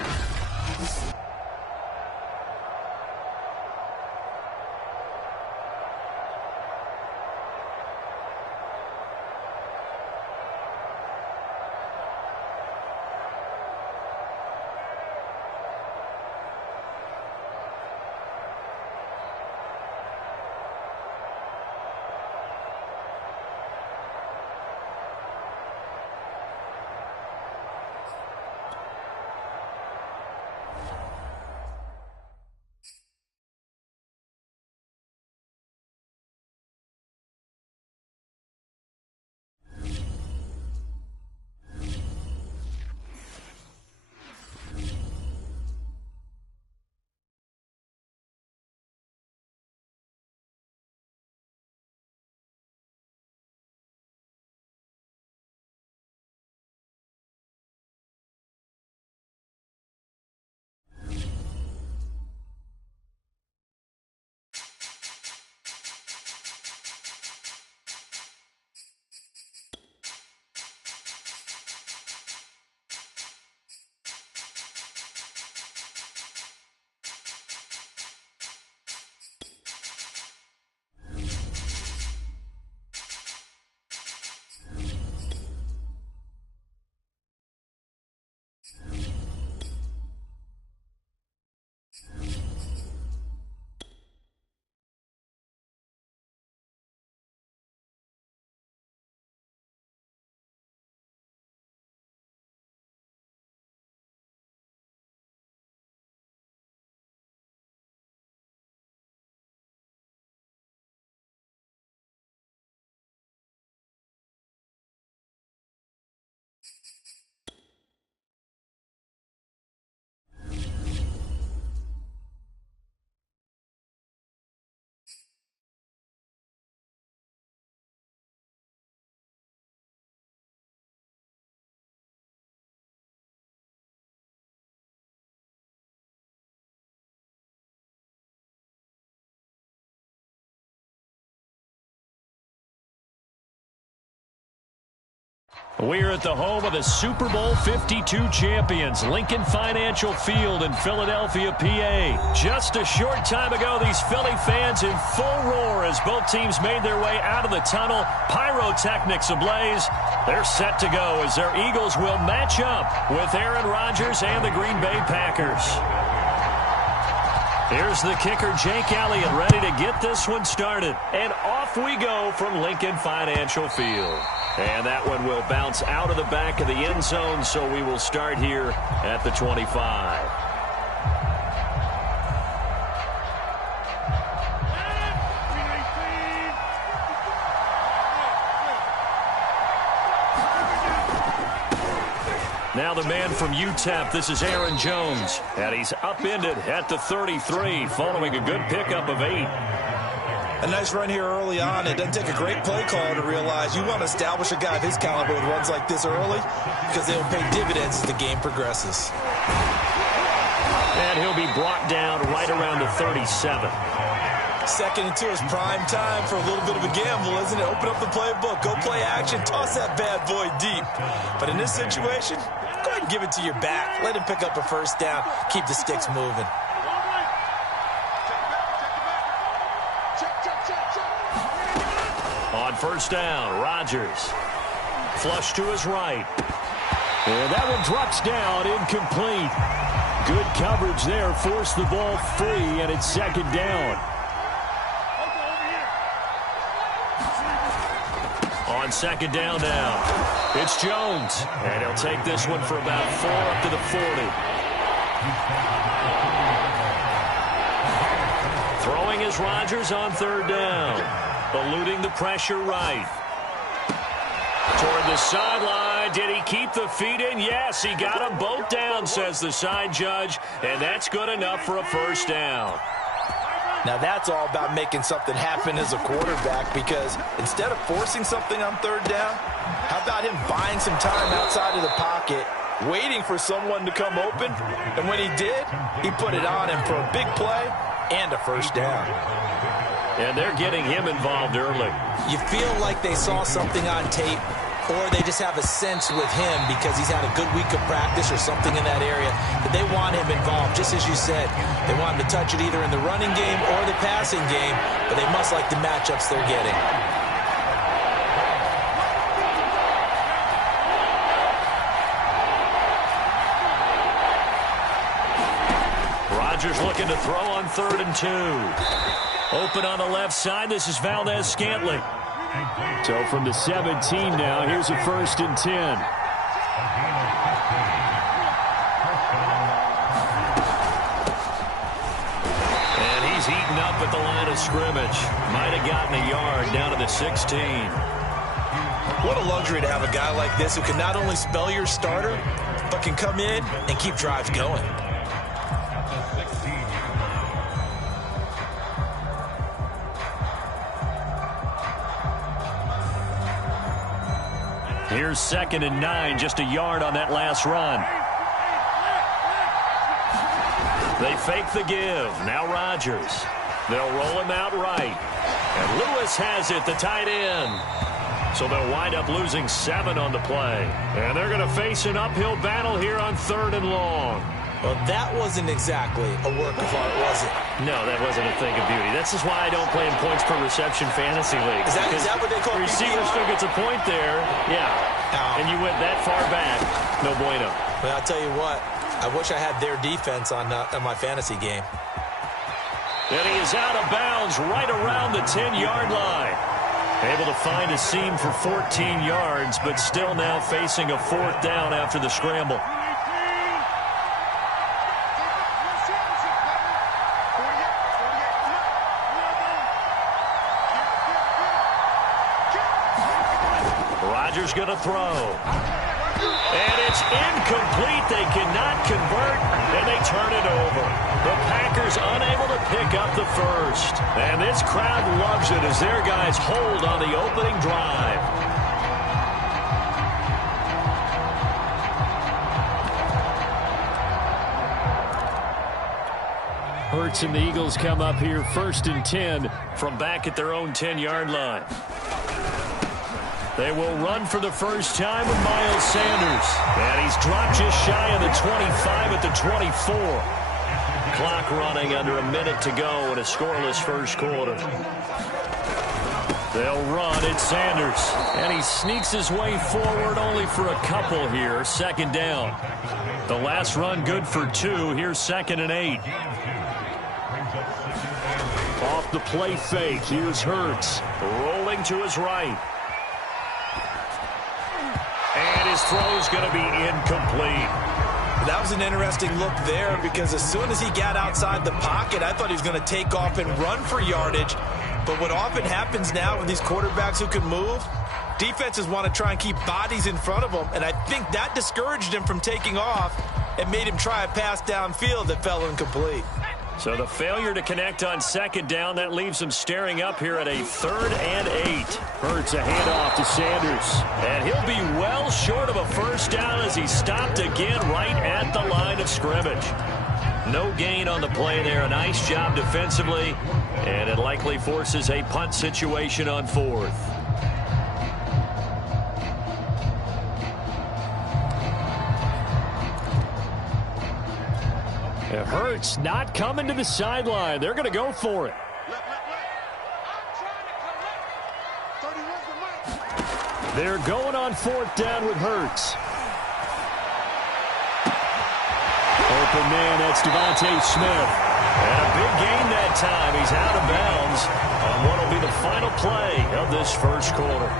We're at the home of the Super Bowl 52 champions, Lincoln Financial Field in Philadelphia, PA. Just a short time ago, these Philly fans in full roar as both teams made their way out of the tunnel. Pyrotechnics ablaze. They're set to go as their Eagles will match up with Aaron Rodgers and the Green Bay Packers. Here's the kicker, Jake Elliott, ready to get this one started. And off we go from Lincoln Financial Field. And that one will bounce out of the back of the end zone, so we will start here at the 25. Now the man from UTEP, this is Aaron Jones. And he's upended at the 33 following a good pickup of 8. A nice run here early on. It doesn't take a great play caller to realize you want to establish a guy of his caliber with runs like this early because they'll pay dividends as the game progresses. And he'll be brought down right around the 37. Second and 2 is prime time for a little bit of a gamble, isn't it? Open up the playbook, go play action, toss that bad boy deep. But in this situation, go ahead and give it to your back. Let him pick up a first down. Keep the sticks moving. On first down, Rodgers. Flush to his right. And that one drops down, incomplete. Good coverage there, forced the ball free, and it's second down. On second down now, it's Jones. And he'll take this one for about 4 up to the 40. Throwing is Rodgers on third down. Eluding the pressure right. Toward the sideline. Did he keep the feet in? Yes, he got them both down, says the side judge. And that's good enough for a first down. Now that's all about making something happen as a quarterback, because instead of forcing something on third down, how about him buying some time outside of the pocket, waiting for someone to come open? And when he did, he put it on him for a big play and a first down. And they're getting him involved early. You feel like they saw something on tape, or they just have a sense with him because he's had a good week of practice or something in that area that they want him involved. Just as you said, they want him to touch it either in the running game or the passing game, but they must like the matchups they're getting. Rodgers looking to throw on 3rd and 2. Open on the left side. This is Valdez-Scantling. So from the 17 now, here's a 1st and 10. And he's heating up at the line of scrimmage. Might have gotten a yard down to the 16. What a luxury to have a guy like this who can not only spell your starter, but can come in and keep drives going. Here's 2nd and 9, just a yard on that last run. They fake the give. Now Rodgers. They'll roll him out right. And Lewis has it, the tight end. So they'll wind up losing 7 on the play. And they're going to face an uphill battle here on 3rd and long. Well, that wasn't exactly a work of art, was it? No, that wasn't a thing of beauty. That's just why I don't play in points per reception fantasy league. Is that what they call receiver still gets a point there. Yeah. And you went that far back. No bueno. Well, I'll tell you what. I wish I had their defense on my fantasy game. And he is out of bounds right around the 10-yard line. Able to find a seam for 14 yards, but still now facing a 4th down after the scramble. Rodgers going to throw. And it's incomplete. They cannot convert, and they turn it over. The Packers unable to pick up the first. And this crowd loves it as their guys hold on the opening drive. Hurts and the Eagles come up here 1st and 10 from back at their own 10-yard line. They will run for the first time with Miles Sanders. And he's dropped just shy of the 25 at the 24. Clock running under a minute to go in a scoreless first quarter. They'll run. It's Sanders. And he sneaks his way forward only for a couple here. Second down. The last run good for 2. Here's 2nd and 8. Off the play fake. Here's Hurts. Rolling to his right. And his throw's going to be incomplete. That was an interesting look there because as soon as he got outside the pocket, I thought he was going to take off and run for yardage. But what often happens now with these quarterbacks who can move, defenses want to try and keep bodies in front of them, and I think that discouraged him from taking off and made him try a pass downfield that fell incomplete. So the failure to connect on 2nd down, that leaves him staring up here at a 3rd and 8. Hurts a handoff to Sanders. And he'll be well short of a first down as he stopped again right at the line of scrimmage. No gain on the play there. A nice job defensively. And it likely forces a punt situation on 4th. It hurts not coming to the sideline. They're going to go for it. They're going on 4th down with Hurts. Open man, that's Devontae Smith. And a big gain that time. He's out of bounds on what will be the final play of this first quarter.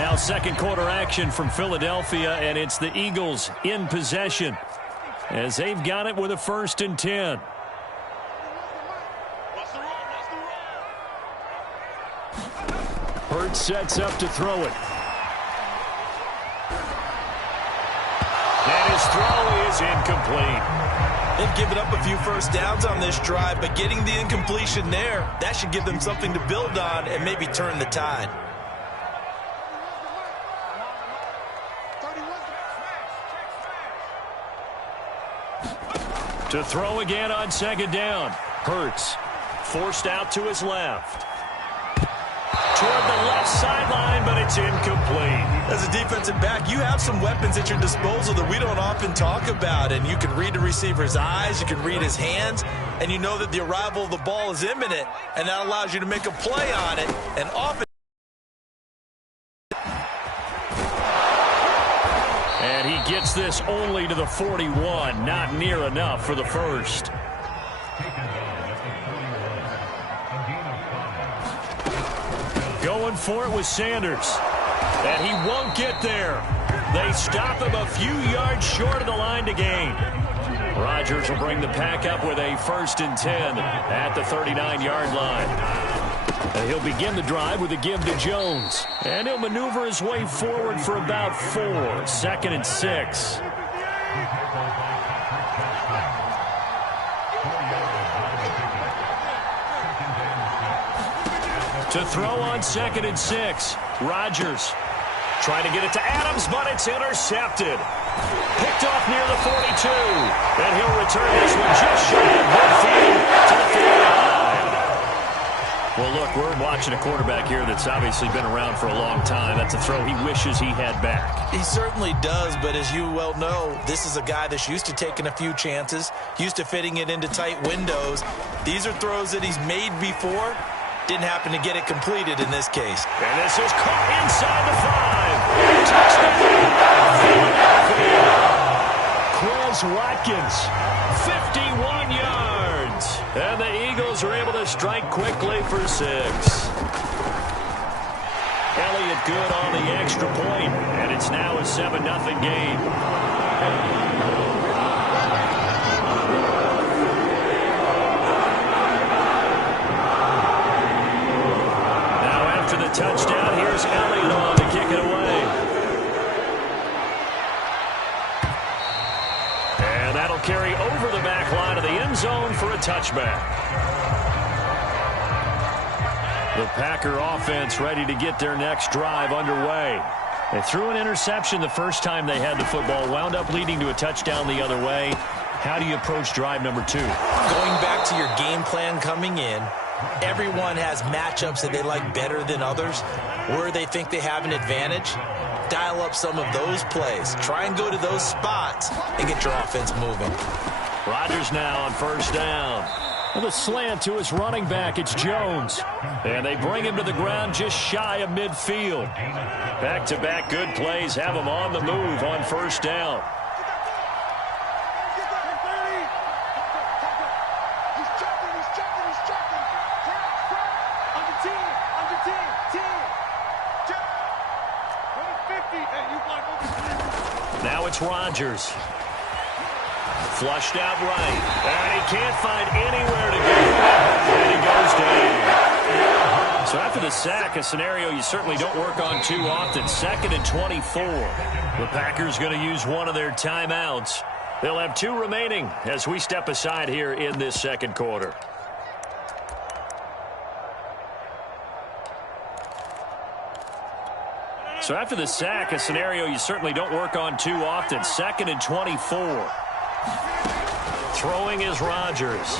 Now second quarter action from Philadelphia, and it's the Eagles in possession as they've got it with a 1st and 10. Hurts sets up to throw it. And his throw is incomplete. They've given up a few first downs on this drive, but getting the incompletion there, that should give them something to build on and maybe turn the tide. To throw again on 2nd down. Hurts forced out to his left. Toward the left sideline, but it's incomplete. As a defensive back, you have some weapons at your disposal that we don't often talk about, and you can read the receiver's eyes, you can read his hands, and you know that the arrival of the ball is imminent, and that allows you to make a play on it, and often. And he gets this only to the 41, not near enough for the first. Going for it with Sanders. And he won't get there. They stop him a few yards short of the line to gain. Rodgers will bring the pack up with a 1st and 10 at the 39-yard line. And he'll begin the drive with a give to Jones. And he'll maneuver his way forward for about 4. 2nd and 6. To throw on 2nd and 6. Rodgers trying to get it to Adams, but it's intercepted. Picked off near the 42. And he'll return this one just shy of midfield to the 49. Well, look, we're watching a quarterback here that's obviously been around for a long time. That's a throw he wishes he had back. He certainly does, but as you well know, this is a guy that's used to taking a few chances, used to fitting it into tight windows. These are throws that he's made before. Didn't happen to get it completed in this case. And this is caught inside the 5. Touchdown. Quez Watkins, 51 yards. And the Eagles are able to strike quickly for 6. Elliott good on the extra point, and it's now a 7-0 game. Touchdown. Here's Elliott on to kick it away. And that'll carry over the back line of the end zone for a touchback. The Packer offense ready to get their next drive underway. They threw an interception the first time they had the football, wound up leading to a touchdown the other way. How do you approach drive number 2? Going back to your game plan coming in, Everyone has matchups that they like better than others. Where they think they have an advantage, dial up some of those plays. Try and go to those spots and get your offense moving. Rodgers now on first down. With a slant to his running back, it's Jones. And they bring him to the ground just shy of midfield. Back-to-back good plays have him on the move on first down. Now it's Rodgers. Flushed out right. And he can't find anywhere to go. And he goes down. So after the sack, a scenario you certainly don't work on too often. 2nd and 24. The Packers going to use one of their timeouts. They'll have 2 remaining as we step aside here in this second quarter. So after the sack, a scenario you certainly don't work on too often. 2nd and 24. Throwing is Rodgers.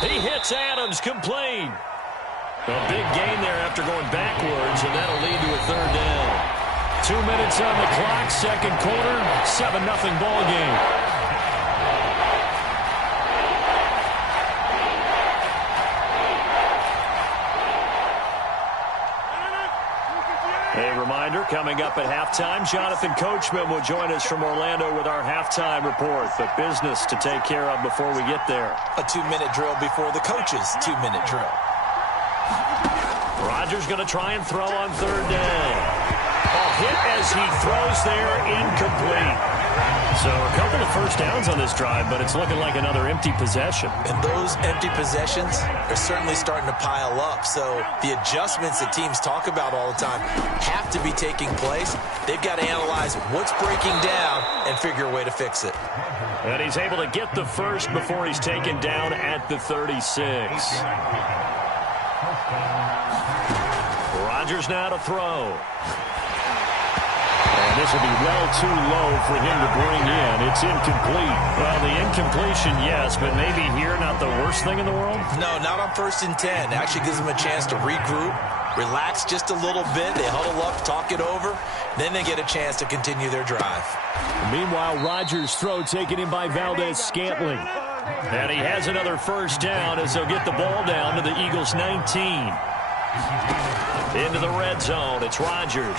He hits Adams, complete. A big gain there after going backwards, and that'll lead to a 3rd down. 2 minutes on the clock, second quarter, 7-0 ball game. A reminder, coming up at halftime, Jonathan Coachman will join us from Orlando with our halftime report. But business to take care of before we get there. A 2-minute drill before the coach's 2-minute drill. Rodgers going to try and throw on 3rd down. A hit as he throws there, incomplete. So a couple of first downs on this drive, but it's looking like another empty possession. And those empty possessions are certainly starting to pile up. So the adjustments that teams talk about all the time have to be taking place. They've got to analyze what's breaking down and figure a way to fix it. And he's able to get the first before he's taken down at the 36. Rodgers now to throw. And this will be well too low for him to bring in. It's incomplete. Well, the incompletion, yes, but maybe here not the worst thing in the world? No, not on 1st and 10. Actually gives them a chance to regroup, relax just a little bit. They huddle up, talk it over. Then they get a chance to continue their drive. Meanwhile, Rodgers' throw taken in by Valdez-Scantling. And he has another first down as they'll get the ball down to the Eagles' 19. Into the red zone, it's Rodgers.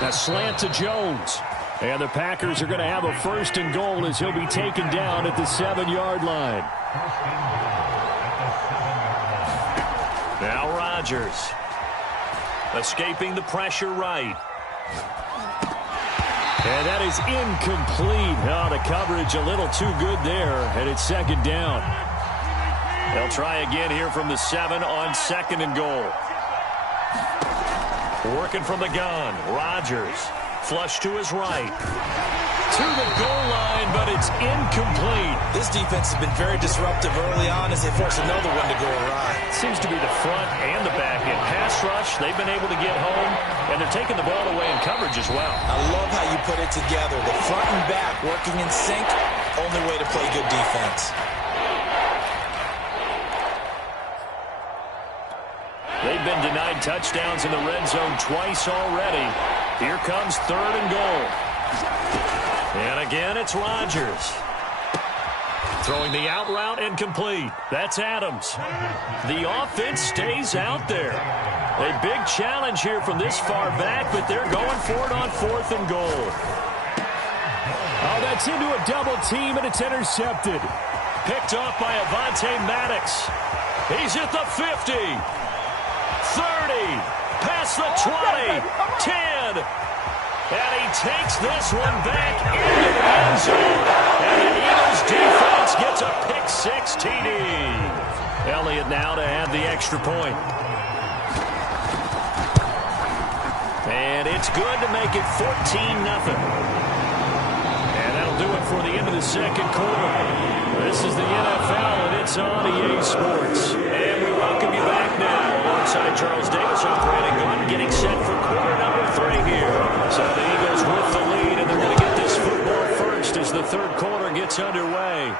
A slant to Jones. And the Packers are going to have a 1st and goal as he'll be taken down at the 7-yard line. Now Rodgers. Escaping the pressure right. And that is incomplete. Oh, the coverage a little too good there. And it's 2nd down. They'll try again here from the 7 on 2nd and goal. Working from the gun, Rodgers. Flush to his right. To the goal line, but it's incomplete. This defense has been very disruptive early on as they force another one to go awry. Seems to be the front and the back end. Pass rush, they've been able to get home, and they're taking the ball away in coverage as well. I love how you put it together. The front and back working in sync, only way to play good defense. They've been denied touchdowns in the red zone twice already. Here comes 3rd and goal. And again, it's Rodgers. Throwing the out route and complete. That's Adams. The offense stays out there. A big challenge here from this far back, but they're going for it on 4th and goal. Oh, that's into a double team, and it's intercepted. Picked off by Avonte Maddox. He's at the 50. 30, past the 20, 10, and he takes this one back into the end zone, and the Eagles defense gets a pick-6 TD. Elliott now to add the extra point. And it's good to make it 14-0. And that'll do it for the end of the second quarter. This is the NFL, and it's on EA Sports. And we welcome you back now. Alongside Charles Davis, I'm Brandon Gordon, getting set for quarter number 3 here. So the Eagles with the lead, and they're going to get this football first as the third quarter gets underway.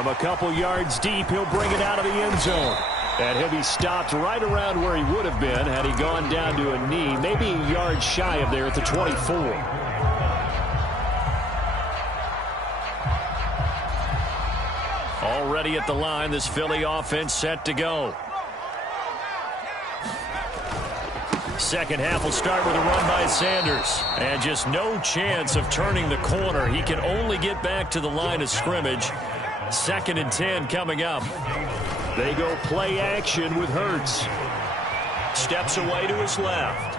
From a couple yards deep, he'll bring it out of the end zone. And he'll be stopped right around where he would have been had he gone down to a knee, maybe a yard shy of there at the 24. Already at the line, this Philly offense set to go. Second half will start with a run by Sanders. And just no chance of turning the corner. He can only get back to the line of scrimmage. 2nd and 10 coming up. They go play action with Hurts. Steps away to his left.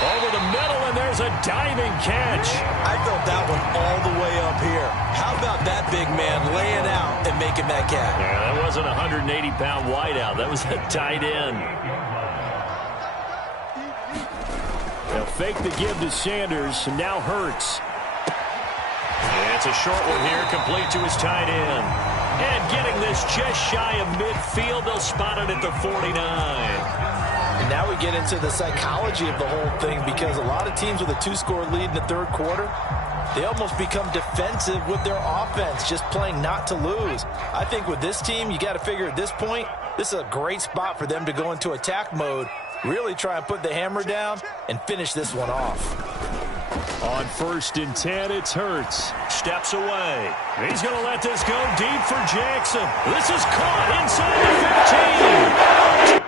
Over the middle, and there's a diving catch. I felt that one all the way up here. How about that big man laying out and making that catch? Yeah, that wasn't a 180-pound wideout. That was a tight end. They'll fake the give to Sanders, and now Hurts. And it's a short one here, complete to his tight end. And getting this just shy of midfield, they'll spot it at the 49. And now we get into the psychology of the whole thing, because a lot of teams with a 2-score lead in the third quarter, they almost become defensive with their offense, just playing not to lose. I think with this team, you got to figure at this point, this is a great spot for them to go into attack mode, really try and put the hammer down and finish this one off. On 1st and 10, it's Hurts. Steps away. He's going to let this go deep for Jackson. This is caught inside the 15.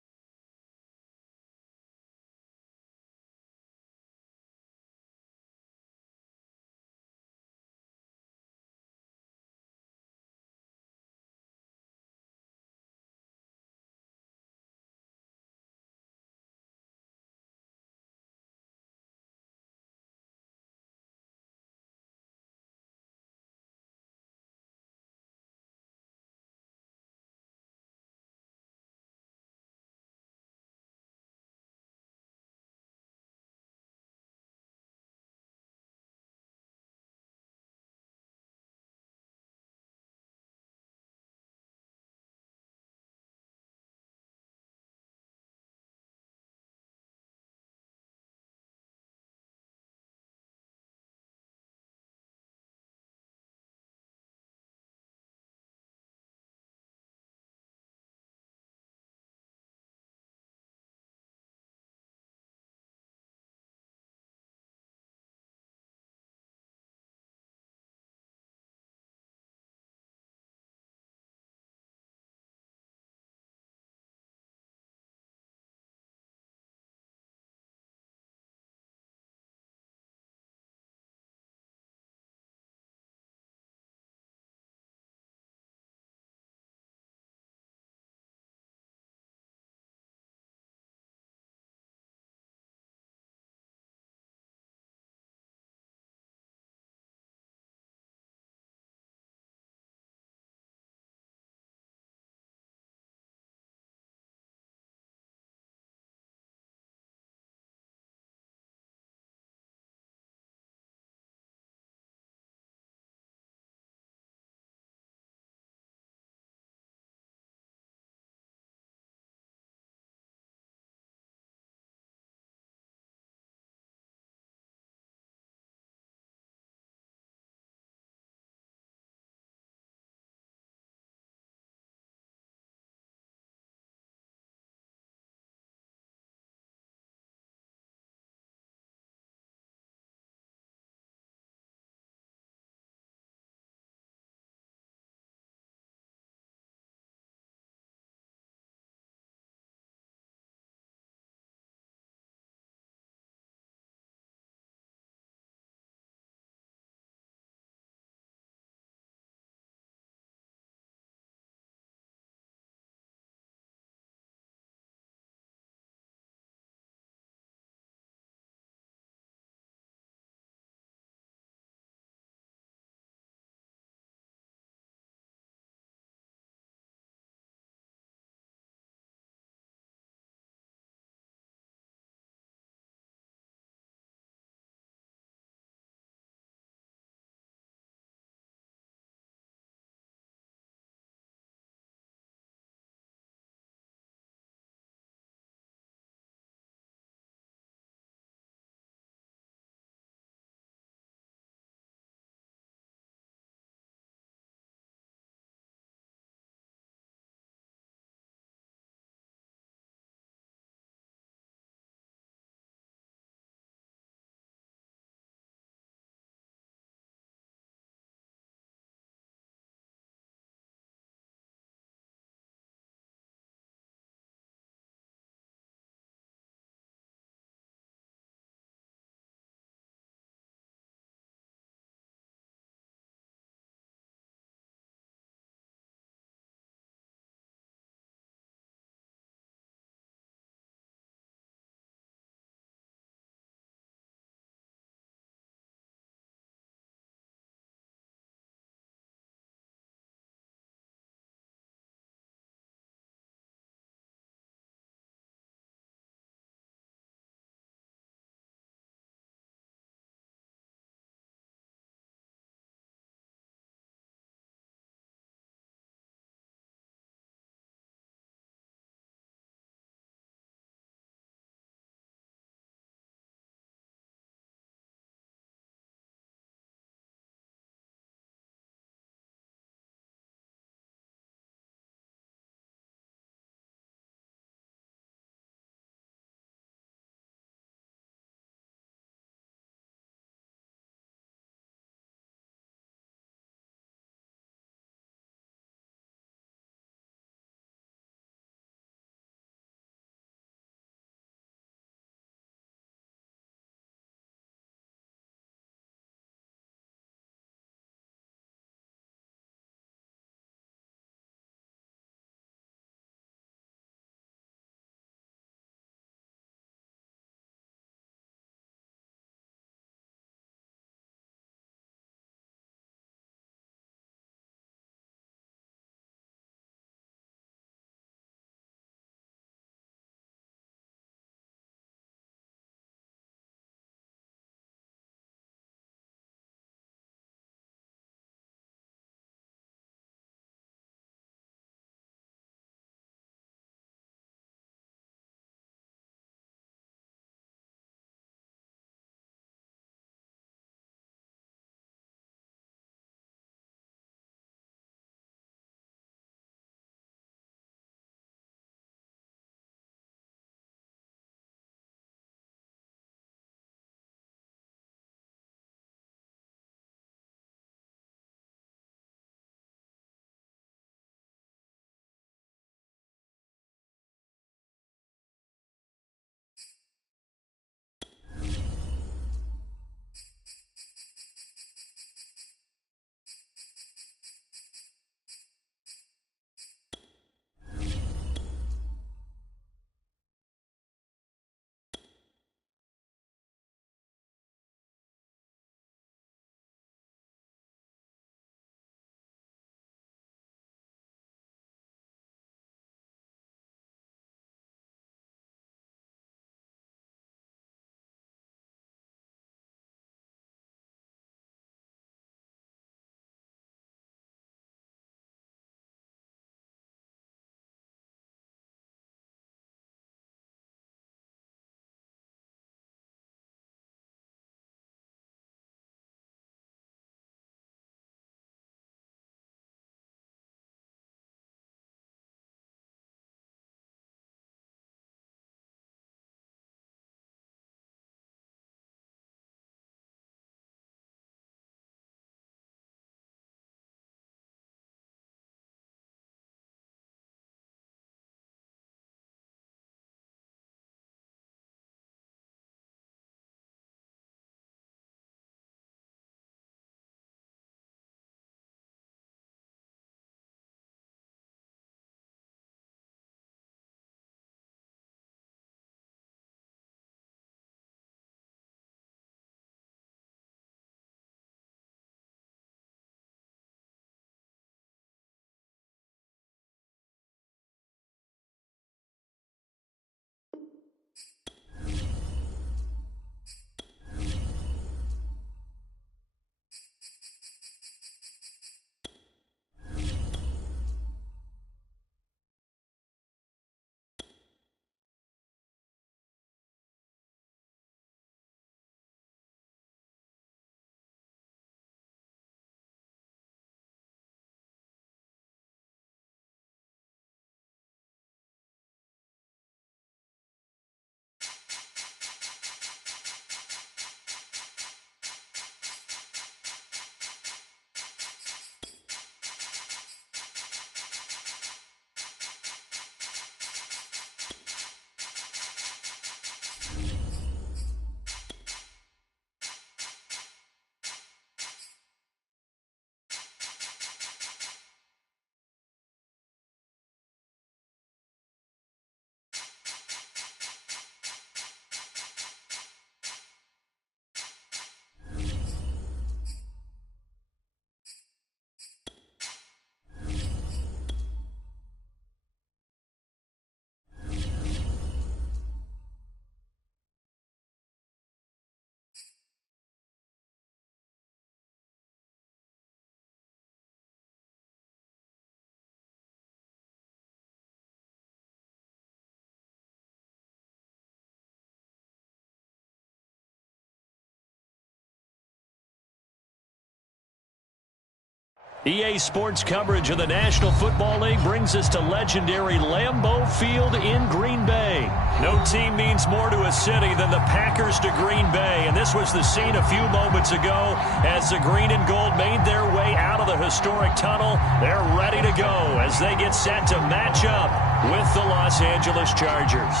EA Sports coverage of the National Football League brings us to legendary Lambeau Field in Green Bay. No team means more to a city than the Packers to Green Bay, and this was the scene a few moments ago as the green and gold made their way out of the historic tunnel. They're ready to go as they get set to match up with the Los Angeles Chargers.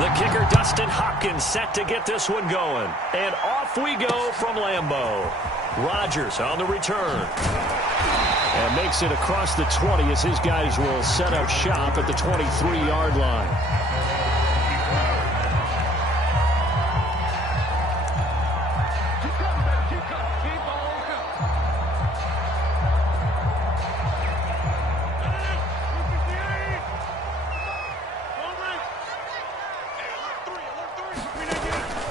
The kicker, Dustin Hopkins, set to get this one going. And off we go from Lambeau. Rodgers on the return. And makes it across the 20 as his guys will set up shop at the 23-yard line.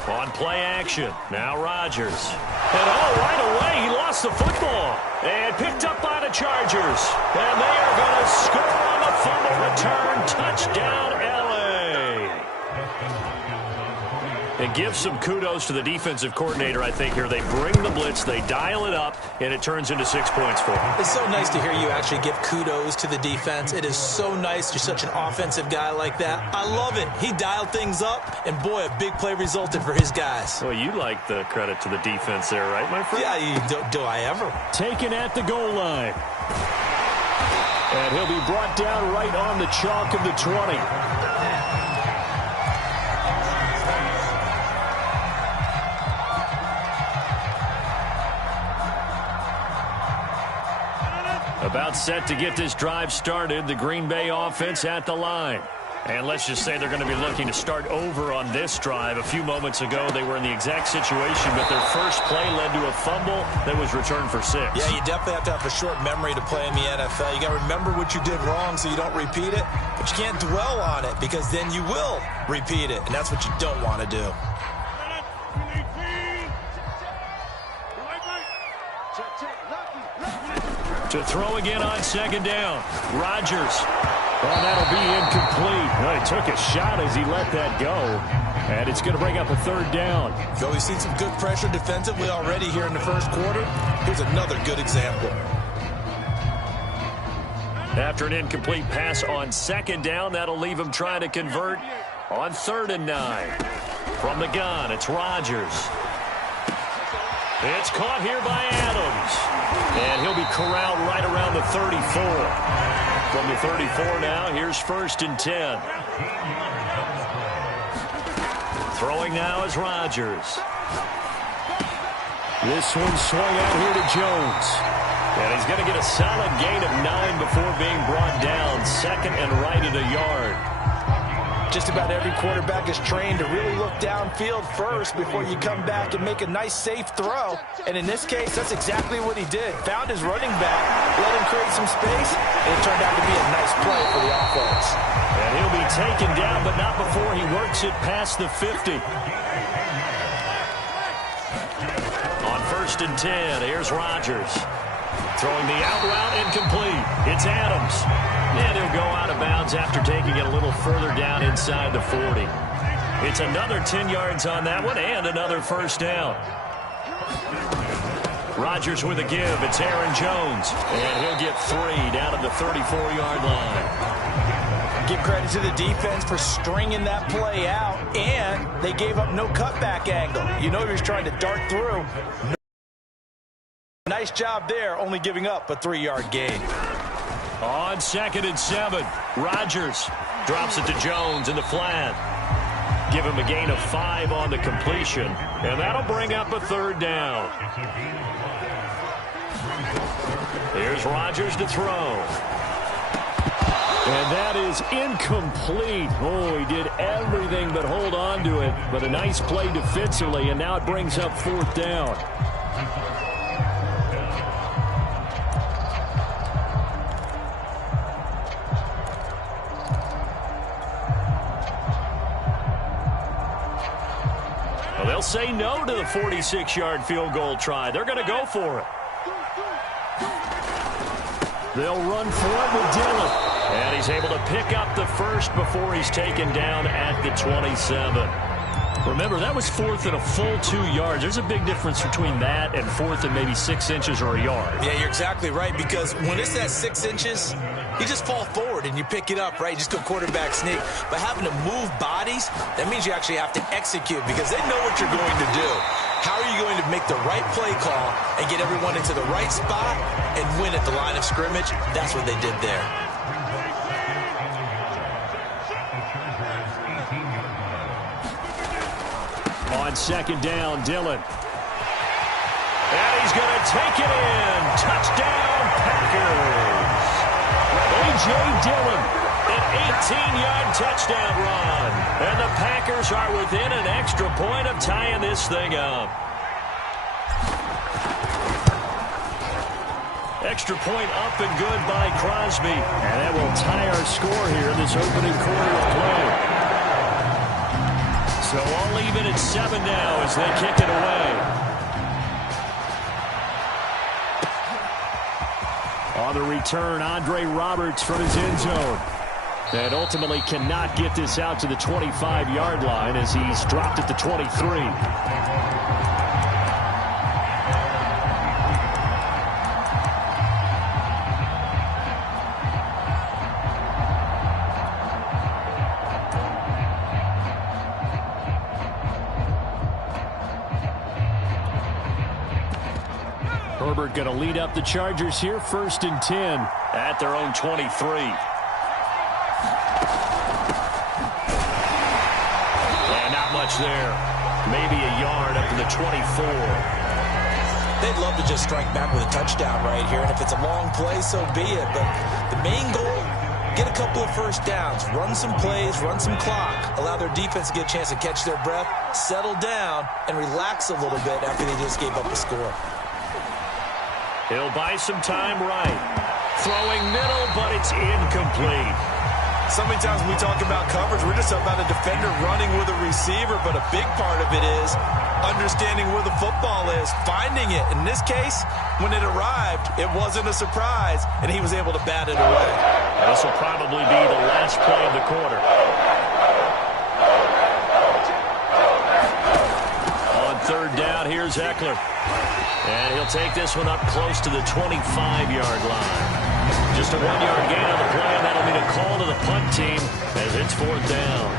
On play action, now Rodgers. And right away, he lost the football. And picked up by the Chargers. And they are going to score on the fumble return. Touchdown, L.A. And give some kudos to the defensive coordinator, I think, here. They bring the blitz, they dial it up, and it turns into 6 points for them. It's so nice to hear you actually give kudos to the defense. It is so nice. You're such an offensive guy like that. I love it. He dialed things up, and boy, a big play resulted for his guys. Well, you like the credit to the defense there, right, my friend? Yeah, do I ever? Taken at the goal line. And he'll be brought down right on the chalk of the 20. About set to get this drive started, the Green Bay offense at the line. And let's just say they're going to be looking to start over on this drive. A few moments ago, they were in the exact situation, but their first play led to a fumble that was returned for 6. Yeah, you definitely have to have a short memory to play in the NFL. You got to remember what you did wrong so you don't repeat it, but you can't dwell on it because then you will repeat it, and that's what you don't want to do. To throw again on second down. Rodgers. Well, that'll be incomplete. Well, he took a shot as he let that go. And it's going to bring up a third down. So we've seen some good pressure defensively already here in the first quarter. Here's another good example. After an incomplete pass on second down, that'll leave him trying to convert on 3rd and 9. From the gun, it's Rodgers. It's caught here by Adams. And he'll be corralled right around the 34. From the 34 now, here's 1st and 10. Throwing now is Rodgers. This one swung out here to Jones. And he's going to get a solid gain of 9 before being brought down. 2nd and right at a yard. Just about every quarterback is trained to really look downfield first before you come back and make a nice, safe throw. And in this case, that's exactly what he did. Found his running back, let him create some space, and it turned out to be a nice play for the offense. And he'll be taken down, but not before he works it past the 50. On 1st and 10, here's Rodgers. Throwing the out route incomplete. It's Adams. And he'll go out of bounds after taking it a little further down inside the 40. It's another 10 yards on that one and another first down. Rodgers with a give. It's Aaron Jones. And he'll get 3 down at the 34-yard line. Give credit to the defense for stringing that play out, and they gave up no cutback angle. You know he was trying to dart through. Nice job there, only giving up a 3-yard gain. On 2nd and 7, Rodgers drops it to Jones in the flat. Give him a gain of 5 on the completion, and that'll bring up a 3rd down. Here's Rodgers to throw. And that is incomplete. Oh, he did everything but hold on to it. But a nice play defensively, and now it brings up 4th down. Well, they'll say no to the 46-yard field goal try. They're going to go for it. They'll run for it with Dillon. And he's able to pick up the first before he's taken down at the 27. Remember, that was fourth and a full 2 yards. There's a big difference between that and fourth and maybe 6 inches or a yard. Yeah, you're exactly right, because when it's that 6 inches, you just fall forward and you pick it up, right? You just go quarterback sneak. But having to move bodies, that means you actually have to execute, because they know what you're going to do. How are you going to make the right play call and get everyone into the right spot and win at the line of scrimmage? That's what they did there. On second down, Dillon. And he's going to take it in. Touchdown, Packers. A.J. Dillon, an 18-yard touchdown run. And the Packers are within an extra point of tying this thing up. Extra point up and good by Crosby. And that will tie our score here in this opening quarter of play. So all even at 7 now as they kick it away. On the return, Andre Roberts from his end zone. And ultimately cannot get this out to the 25-yard line as he's dropped at the 23. Herbert going to lead up the Chargers here, 1st and 10 at their own 23. And not much there. Maybe a yard up to the 24. They'd love to just strike back with a touchdown right here, and if it's a long play, so be it. But the main goal, get a couple of first downs, run some plays, run some clock, allow their defense to get a chance to catch their breath, settle down, and relax a little bit after they just gave up a score. He'll buy some time right. Throwing middle, but it's incomplete. So many times when we talk about coverage, we're just about a defender running with a receiver, but a big part of it is understanding where the football is, finding it. In this case, when it arrived, it wasn't a surprise, and he was able to bat it away. This will probably be the last play of the quarter. On 3rd down, here's Eckler. And he'll take this one up close to the 25-yard line. Just a 1-yard gain on the play, and that'll be the call to the punt team as it's 4th down.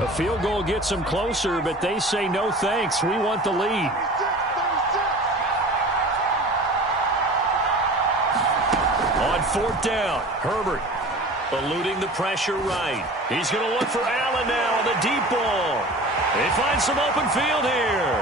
A field goal gets them closer, but they say no thanks. We want the lead. On 4th down, Herbert eluding the pressure right. He's going to look for Allen now on the deep ball. They find some open field here.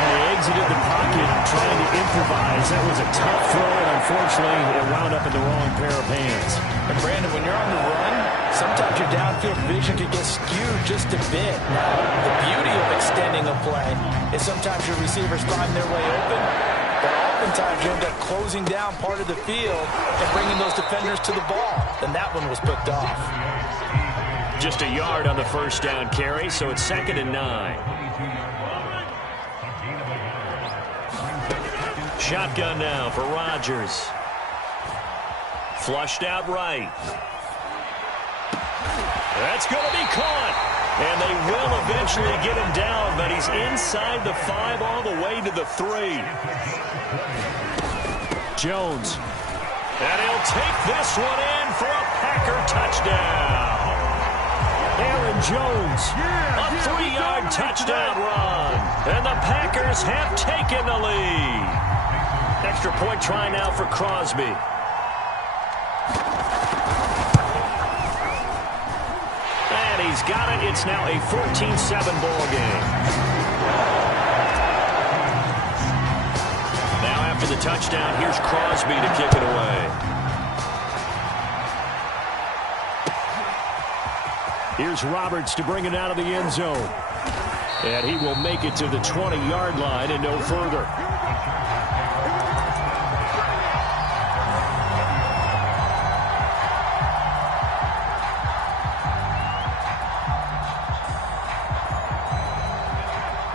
And they exited the pocket trying to improvise. That was a tough throw, and unfortunately, it wound up in the wrong pair of hands. And Brandon, when you're on the run, sometimes your downfield vision can get skewed just a bit. Now, the beauty of extending a play is sometimes your receivers find their way open, but oftentimes you end up closing down part of the field and bringing those defenders to the ball. And that one was picked off. Just a yard on the 1st down carry, so it's 2nd and 9. Shotgun now for Rodgers. Flushed out right. That's going to be caught. And they will eventually get him down, but he's inside the 5 all the way to the 3. Jones. And he'll take this one in for a Packer touchdown. Aaron Jones, a 3-yard touchdown run. And the Packers have taken the lead. Extra point try now for Crosby. And he's got it. It's now a 14-7 ball game. Now after the touchdown, here's Crosby to kick it away. Here's Roberts to bring it out of the end zone. And he will make it to the 20-yard line and no further.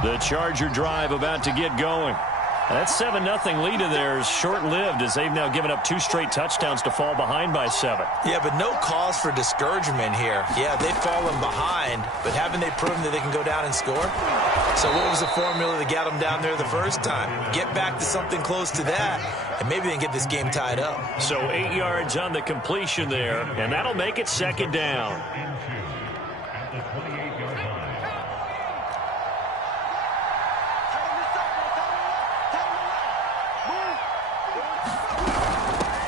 The Charger drive about to get going. That 7-0 lead of theirs short-lived as they've now given up 2 straight touchdowns to fall behind by 7. Yeah, but no cause for discouragement here. Yeah, they've fallen behind, but haven't they proven that they can go down and score? So what was the formula that got them down there the first time? Get back to something close to that, and maybe they can get this game tied up. So 8 yards on the completion there, and that'll make it 2nd down. At the 28-yard line.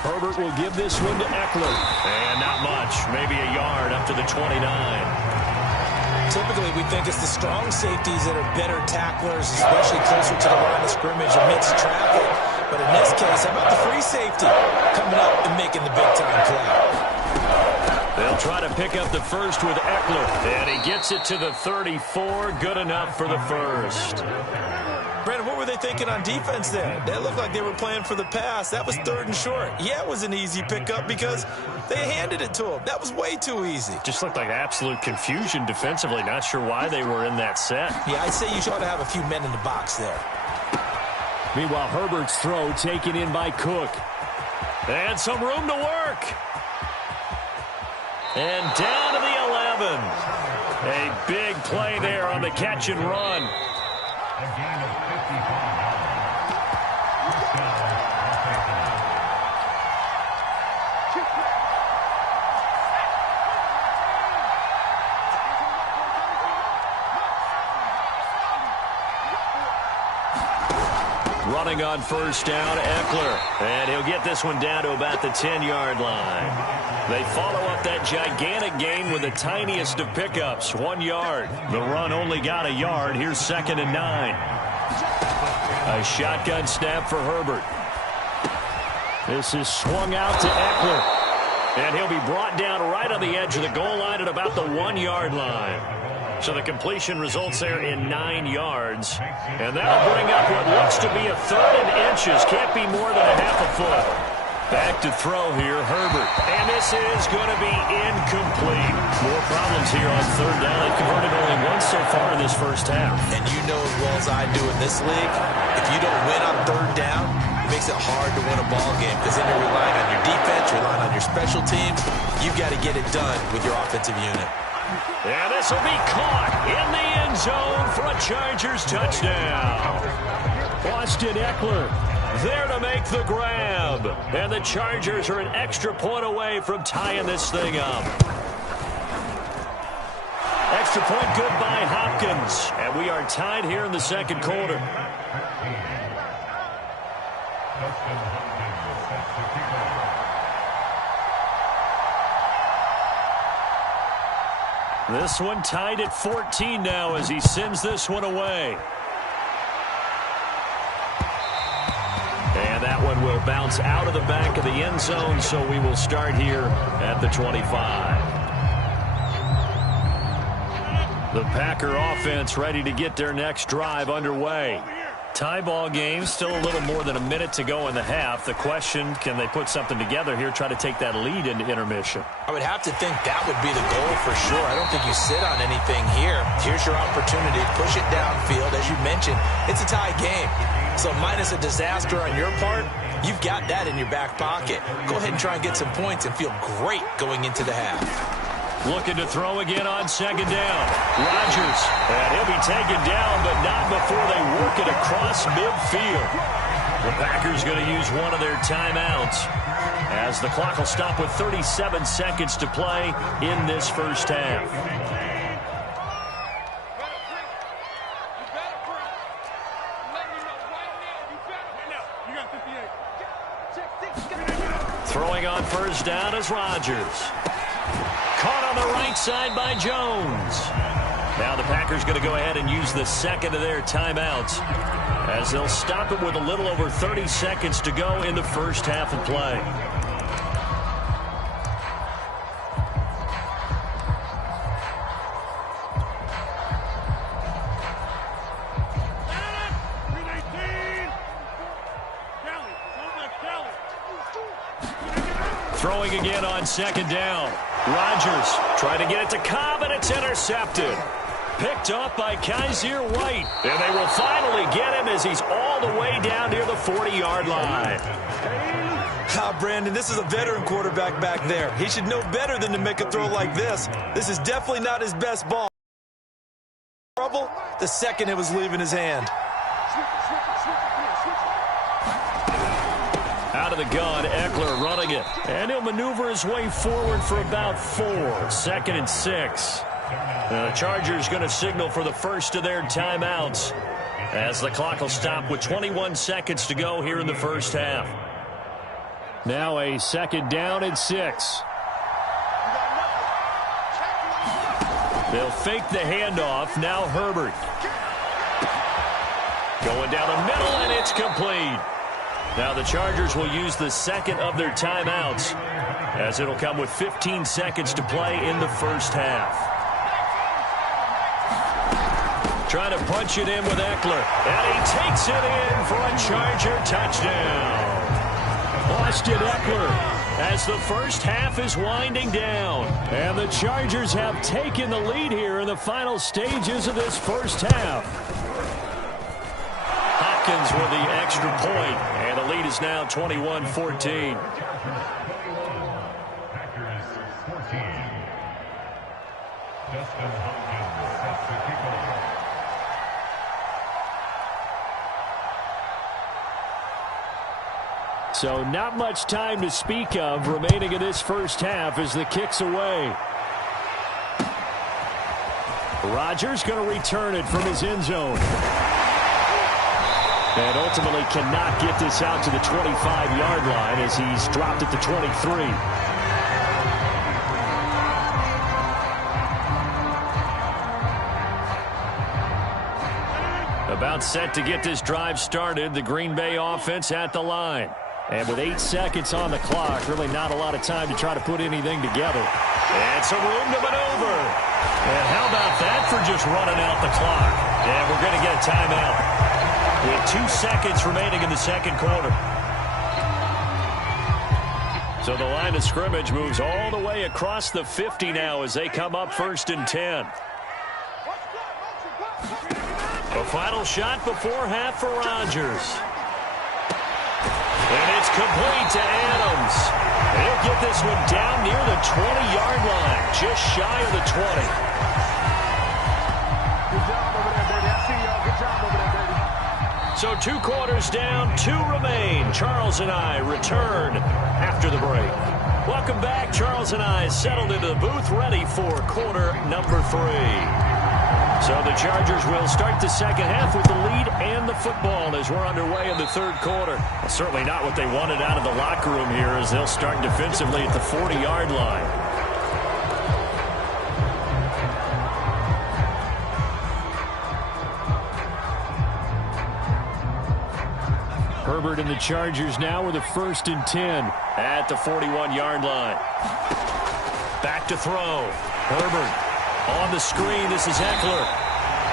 Herbert will give this one to Eckler. And not much, maybe a yard up to the 29. Typically, we think it's the strong safeties that are better tacklers, especially closer to the line of scrimmage amidst traffic. But in this case, how about the free safety coming up and making the big-time play? They'll try to pick up the first with Eckler. And he gets it to the 34. Good enough for the first. Brandon, what were they thinking on defense there? That looked like they were playing for the pass. That was 3rd and short. Yeah, it was an easy pickup because they handed it to him. That was way too easy. Just looked like absolute confusion defensively. Not sure why they were in that set. Yeah, I'd say you ought to have a few men in the box there. Meanwhile, Herbert's throw taken in by Cook. And some room to work. And down to the 11. A big play there on the catch and run. A gain of 55. Running on first down, Eckler. And he'll get this one down to about the 10-yard line. They follow up that gigantic gain with the tiniest of pickups, 1 yard. The run only got a yard. Here's 2nd and 9. A shotgun snap for Herbert. This is swung out to Eckler. And he'll be brought down right on the edge of the goal line at about the 1-yard line. So the completion results there in 9 yards. And that'll bring up what looks to be a 3rd and inches. Can't be more than a half a foot. Back to throw here, Herbert. And this is going to be incomplete. More problems here on 3rd down. They've converted only once so far in this first half. And you know as well as I do in this league, if you don't win on 3rd down, it makes it hard to win a ball game because then you're relying on your defense, you're relying on your special teams. You've got to get it done with your offensive unit. And this will be caught in the end zone for a Chargers touchdown. Austin Eckler there to make the grab. And the Chargers are an extra point away from tying this thing up. Extra point good by Hopkins. And we are tied here in the 2nd quarter. This one tied at 14 now as he sends this one away. And that one will bounce out of the back of the end zone, so we will start here at the 25. The Packer offense ready to get their next drive underway. Tie ball game, still a little more than a minute to go in the half. The question, can they put something together here, try to take that lead into intermission? I would have to think that would be the goal for sure. I don't think you sit on anything here. Here's your opportunity. Push it downfield. As you mentioned, it's a tie game. So minus a disaster on your part, you've got that in your back pocket. Go ahead and try and get some points and feel great going into the half. Looking to throw again on 2nd down. Rodgers. And he'll be taken down, but not before they work it across midfield. The Packers going to use one of their timeouts as the clock will stop with 37 seconds to play in this first half. Throwing on first down is Rodgers. Caught on the right side by Jones. Now the Packers going to go ahead and use the 2nd of their timeouts as they'll stop it with a little over 30 seconds to go in the first half of play. Throwing again on 2nd down. Rodgers trying to get it to Cobb, and it's intercepted. picked off by Kaiser White. And they will finally get him as he's all the way down near the 40-yard line. Brandon, this is a veteran quarterback back there. He should know better than to make a throw like this. This is definitely not his best ball. Trouble the second it was leaving his hand. Out of the gun, Eckler running it. And he'll maneuver his way forward for about 4. 2nd and 6. The Chargers going to signal for the first of their timeouts as the clock will stop with 21 seconds to go here in the first half. Now a 2nd down and 6. They'll fake the handoff. Now Herbert. Going down the middle, and it's complete. Now the Chargers will use the second of their timeouts as it'll come with 15 seconds to play in the first half. Trying to punch it in with Eckler. And he takes it in for a Charger touchdown. Austin Eckler as the first half is winding down. And the Chargers have taken the lead here in the final stages of this first half. Hopkins with the extra point, and the lead is now 21-14. Packers 14. Justin Hopkins sets the kickoff. So not much time to speak of remaining in this first half as the kick's away. Rodgers going to return it from his end zone. And ultimately cannot get this out to the 25-yard line as he's dropped at the 23. About set to get this drive started, the Green Bay offense at the line. And with 8 seconds on the clock, really not a lot of time to try to put anything together. And some room to maneuver. And how about that for just running out the clock? And we're going to get a timeout with 2 seconds remaining in the second quarter. So the line of scrimmage moves all the way across the 50 now as they come up 1st and 10. A final shot before half for Rodgers. And it's complete to Adams. He'll get this one down near the 20-yard line, just shy of the 20. Good job over there, baby. I see y'all. Good job over there, baby. So 2 quarters down, 2 remain. Charles and I return after the break. Welcome back. Charles and I settled into the booth, ready for quarter number 3. So the Chargers will start the second half with the lead and the football as we're underway in the third quarter. Well, certainly not what they wanted out of the locker room here as they'll start defensively at the 40-yard line. Herbert and the Chargers now with a 1st and 10 at the 41-yard line. Back to throw. Herbert. On the screen, this is Eckler.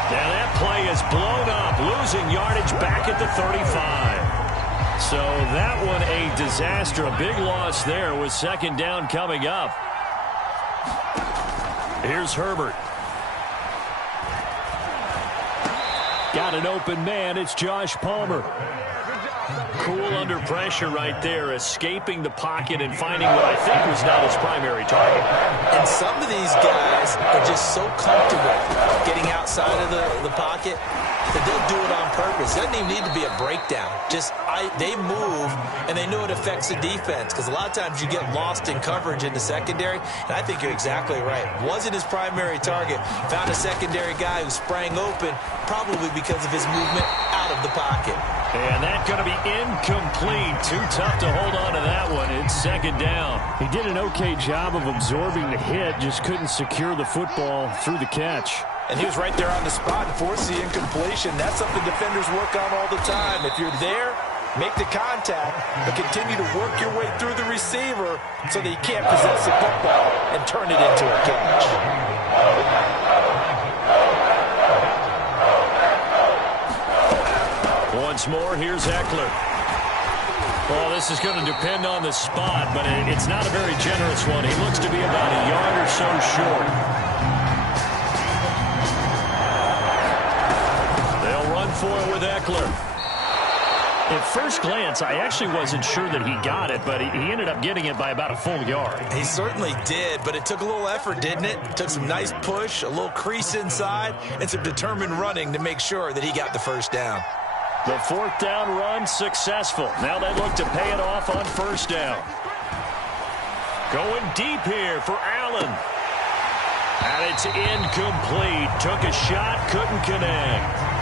Now that play is blown up, losing yardage back at the 35. So that one a disaster, a big loss there with 2nd down coming up. Here's Herbert. Got an open man, it's Josh Palmer. Cool under pressure right there, escaping the pocket and finding what I think was not his primary target. And some of these guys are just so comfortable getting outside of the pocket that they'll do it on purpose. It doesn't even need to be a breakdown. They move, and they know it affects the defense because a lot of times you get lost in coverage in the secondary, and I think you're exactly right. Wasn't his primary target. Found a secondary guy who sprang open, probably because of his movement out of the pocket. And that's going to be incomplete. Too tough to hold on to that one. It's 2nd down. He did an okay job of absorbing the hit, just couldn't secure the football through the catch. And he was right there on the spot and forced the incompletion. That's something defenders work on all the time. If you're there, make the contact, but continue to work your way through the receiver so that he can't possess the football and turn it into a catch. Once more, here's Eckler. Well, this is going to depend on the spot, but it's not a very generous one. He looks to be about a yard or so short. Eckler. At first glance, I actually wasn't sure that he got it, but he ended up getting it by about a full yard. He certainly did, but it took a little effort, didn't it? It took some nice push, a little crease inside, and some determined running to make sure that he got the first down. The fourth down run successful. Now they look to pay it off on first down. Going deep here for Allen. And it's incomplete. Took a shot, couldn't connect.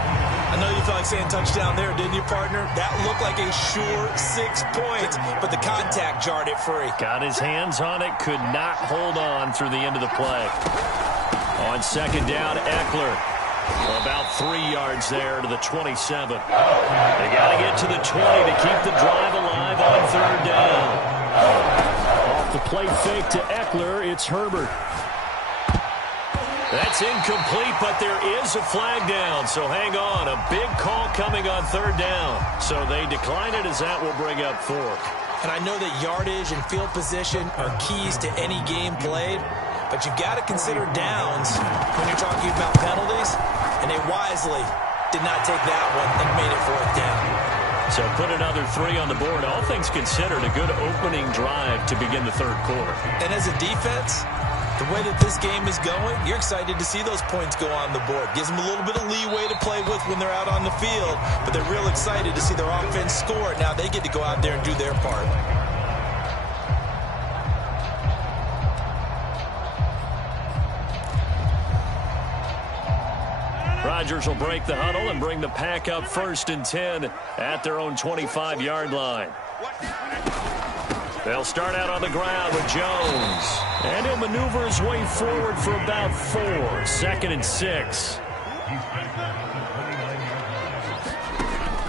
I know you felt like saying touchdown there, didn't you, partner? That looked like a sure 6 points, but the contact jarred it free. Got his hands on it, could not hold on through the end of the play. On second down, Eckler. About 3 yards there to the 27. They got to get to the 20 to keep the drive alive on third down. Off the play fake to Eckler, it's Herbert. That's incomplete, but there is a flag down, so hang on. A big call coming on third down. So they decline it as that will bring up fourth. And I know that yardage and field position are keys to any game played, but you've got to consider downs when you're talking about penalties, and they wisely did not take that one and made it fourth down. So put another 3 on the board. All things considered, a good opening drive to begin the third quarter. And as a defense, the way that this game is going, you're excited to see those points go on the board. Gives them a little bit of leeway to play with when they're out on the field, but they're real excited to see their offense score. Now they get to go out there and do their part. Rodgers will break the huddle and bring the pack up 1st and 10 at their own 25-yard line. They'll start out on the ground with Jones. And he'll maneuver his way forward for about 4. 2nd and 6.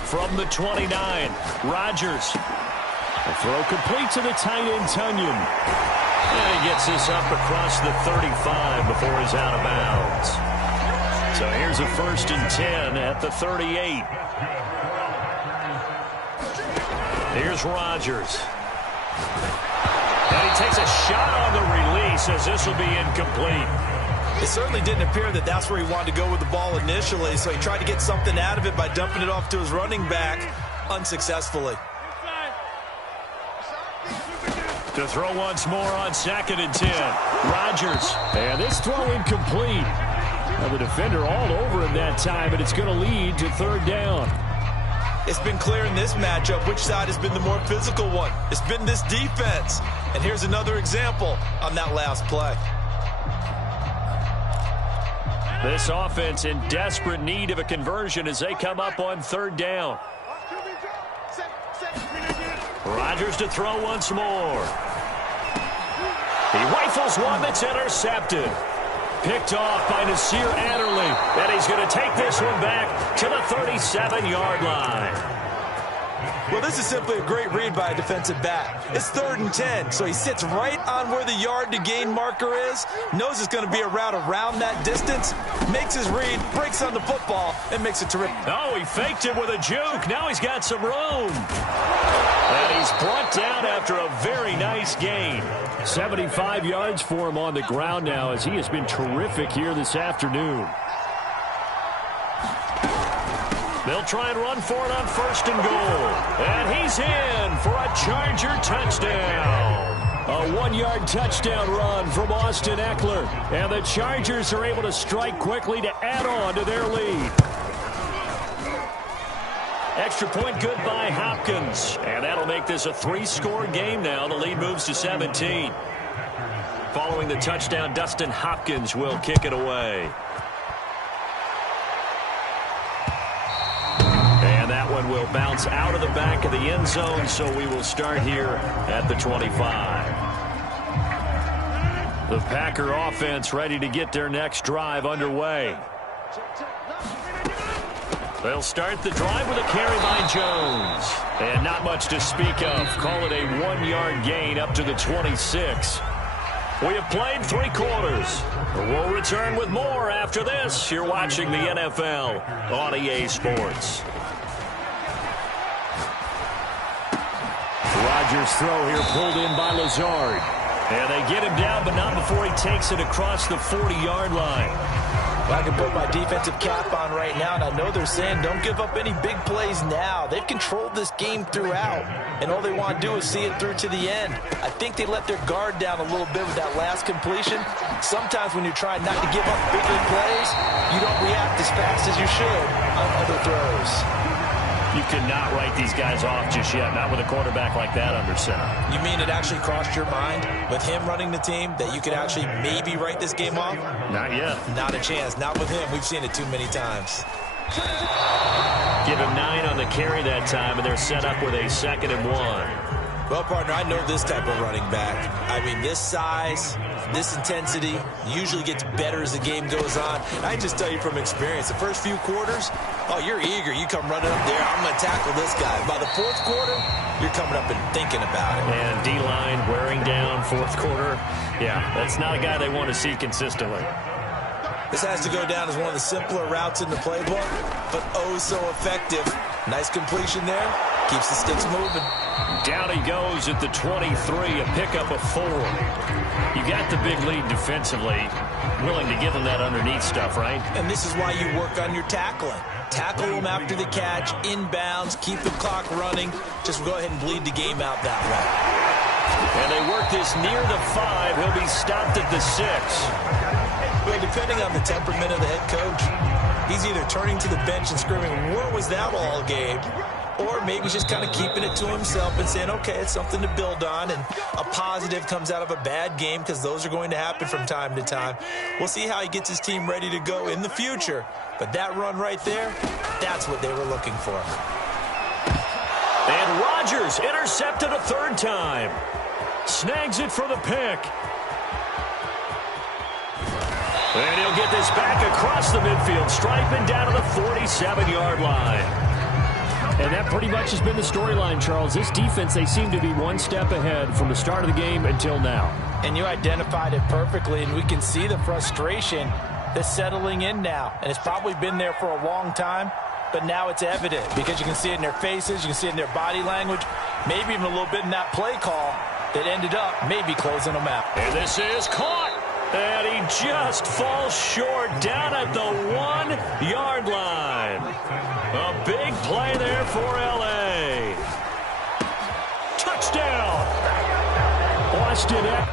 From the 29, Rodgers. The throw complete to the tight end, Tunyon. And he gets this up across the 35 before he's out of bounds. So here's a 1st and 10 at the 38. Here's Rodgers. And he takes a shot on the release as this will be incomplete. It certainly didn't appear that that's where he wanted to go with the ball initially, so he tried to get something out of it by dumping it off to his running back unsuccessfully. To throw once more on 2nd and 10. Rodgers. And this throw incomplete. Now the defender all over him that time, and it's going to lead to third down. It's been clear in this matchup which side has been the more physical one. It's been this defense. And here's another example on that last play. This offense in desperate need of a conversion as they come up on third down. Rodgers to throw once more. He rifles one that's intercepted. Picked off by Nasir Adderley. And he's going to take this one back to the 37-yard line. Well, this is simply a great read by a defensive back. It's 3rd and 10, so he sits right on where the yard-to-gain marker is, knows it's going to be a route around that distance, makes his read, breaks on the football, and makes it terrific. Oh, he faked it with a juke. Now he's got some room. And he's brought down after a very nice gain. 75 yards for him on the ground now as he has been terrific here this afternoon. They'll try and run for it on 1st and goal. And he's in for a Charger touchdown. A 1-yard touchdown run from Austin Eckler. And the Chargers are able to strike quickly to add on to their lead. Extra point good by Hopkins. And that'll make this a 3-score game now. The lead moves to 17. Following the touchdown, Dustin Hopkins will kick it away. And that one will bounce out of the back of the end zone, so we will start here at the 25. The Packer offense ready to get their next drive underway. They'll start the drive with a carry by Jones. And not much to speak of. Call it a 1-yard gain up to the 26. We have played 3 quarters. We'll return with more after this. You're watching the NFL on EA Sports. Rodgers' throw here pulled in by Lazard. And they get him down, but not before he takes it across the 40-yard line. Well, I can put my defensive cap on right now, and I know they're saying don't give up any big plays now. They've controlled this game throughout, and all they want to do is see it through to the end. I think they let their guard down a little bit with that last completion. Sometimes when you're trying not to give up bigger plays, you don't react as fast as you should on other throws. You cannot write these guys off just yet, not with a quarterback like that under center. You mean it actually crossed your mind with him running the team that you could actually maybe write this game off? Not yet. Not a chance. Not with him. We've seen it too many times. Give him 9 on the carry that time, and they're set up with a 2nd and 1. Well, partner, I know this type of running back. I mean, this size, this intensity usually gets better as the game goes on. And I just tell you from experience, the first few quarters, oh, you're eager. You come running up there. I'm going to tackle this guy. By the 4th quarter, you're coming up and thinking about it. And D-line wearing down 4th quarter. Yeah, that's not a guy they want to see consistently. This has to go down as one of the simpler routes in the playbook, but oh so effective. Nice completion there. Keeps the sticks moving. Down he goes at the 23, a pickup of 4. You got the big lead defensively. Willing to give him that underneath stuff, right? And this is why you work on your tackling. Tackle him after the catch, inbounds, keep the clock running. Just go ahead and bleed the game out that way. And they work this near the 5. He'll be stopped at the 6. Well, depending on the temperament of the head coach, he's either turning to the bench and screaming, "What was that all game?" Or maybe just kind of keeping it to himself and saying, okay, it's something to build on, and a positive comes out of a bad game because those are going to happen from time to time. We'll see how he gets his team ready to go in the future. But that run right there, that's what they were looking for. And Rodgers intercepted a 3rd time. Snags it for the pick. And he'll get this back across the midfield, striping down to the 47-yard line. And that pretty much has been the storyline, Charles. This defense, they seem to be one step ahead from the start of the game until now. And you identified it perfectly, and we can see the frustration that's settling in now. And it's probably been there for a long time, but now it's evident because you can see it in their faces, you can see it in their body language, maybe even a little bit in that play call that ended up maybe closing them out. And this is caught. And he just falls short down at the 1-yard line. A big play there for L.A. Touchdown. Austin.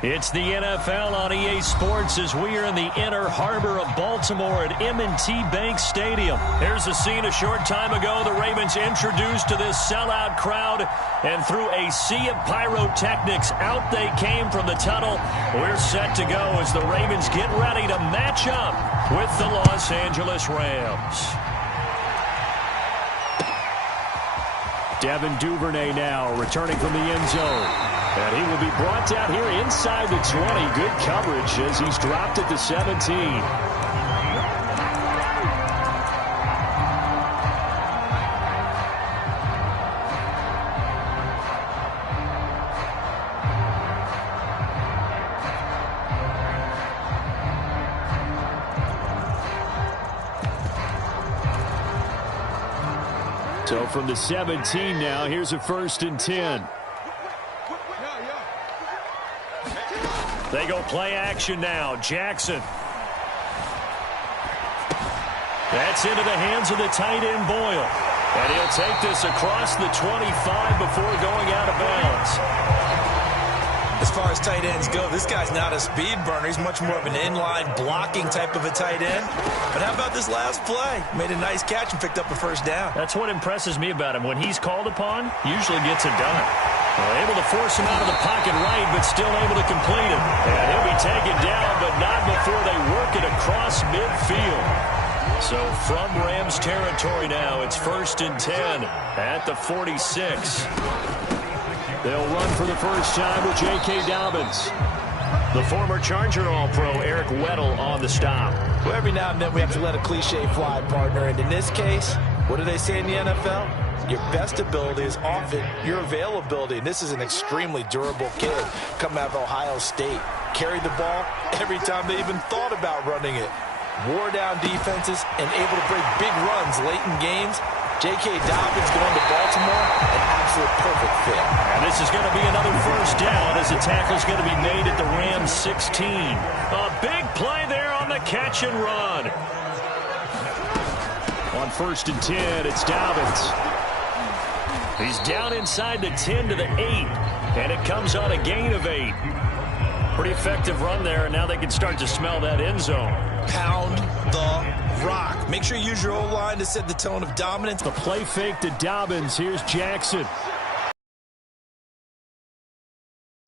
It's the NFL on EA Sports as we are in the inner harbor of Baltimore at M&T Bank Stadium. Here's a scene a short time ago. The Ravens introduced to this sellout crowd, and through a sea of pyrotechnics, out they came from the tunnel. We're set to go as the Ravens get ready to match up with the Los Angeles Rams. Devin Duvernay now returning from the end zone. And he will be brought down here inside the 20. Good coverage as he's dropped at the 17. So from the 17 now, here's a 1st and 10. They go play action now. Jackson. That's into the hands of the tight end, Boyle. And he'll take this across the 25 before going out of bounds. As far as tight ends go, this guy's not a speed burner. He's much more of an inline blocking type of a tight end. But how about this last play? Made a nice catch and picked up a 1st down. That's what impresses me about him. When he's called upon, usually gets it done. Well, able to force him out of the pocket right, but still able to complete it. And he'll be taken down, but not before they work it across midfield. So from Rams territory now, it's 1st and 10 at the 46. They'll run for the first time with J.K. Dobbins. The former Charger All-Pro Eric Weddle on the stop. Well, every now and then we have to let a cliche fly, partner. And in this case, what do they say in the NFL? Your best ability is often your availability. And this is an extremely durable kid coming out of Ohio State. Carried the ball every time they even thought about running it. Wore down defenses and able to break big runs late in games. J.K. Dobbins going to Baltimore, an absolute perfect fit. And this is going to be another 1st down as the tackle's going to be made at the Rams 16. A big play there on the catch and run. On 1st and 10, it's Dobbins. He's down inside the 10 to the 8, and it comes on a gain of 8. Pretty effective run there, and now they can start to smell that end zone. Pound the rock. Make sure you use your O-line to set the tone of dominance. The play fake to Dobbins. Here's Jackson.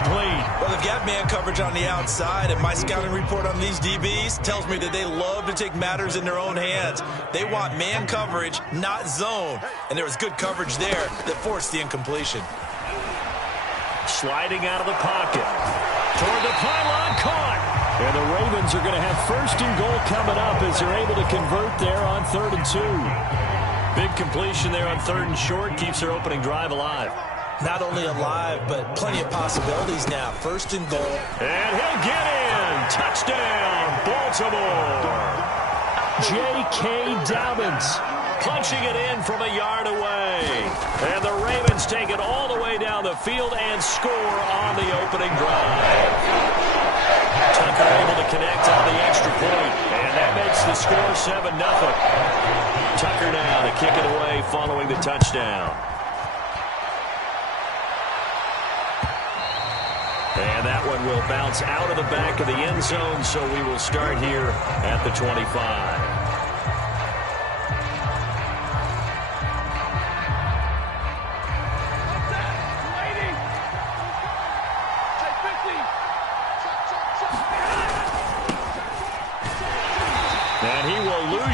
Well, they've got man coverage on the outside, and my scouting report on these DBs tells me that they love to take matters in their own hands. They want man coverage, not zone. And there was good coverage there that forced the incompletion. Sliding out of the pocket. Toward the pylon, caught. And the Ravens are going to have 1st and goal coming up as they're able to convert there on 3rd and 2. Big completion there on 3rd and short keeps their opening drive alive. Not only alive, but plenty of possibilities now. 1st and goal. And he'll get in. Touchdown, Baltimore. J.K. Dobbins punching it in from a yard away. And the Ravens take it all the way down the field and score on the opening drive. Tucker able to connect on the extra point, and that makes the score 7-0. Tucker now to kick it away following the touchdown. And that one will bounce out of the back of the end zone, so we will start here at the 25.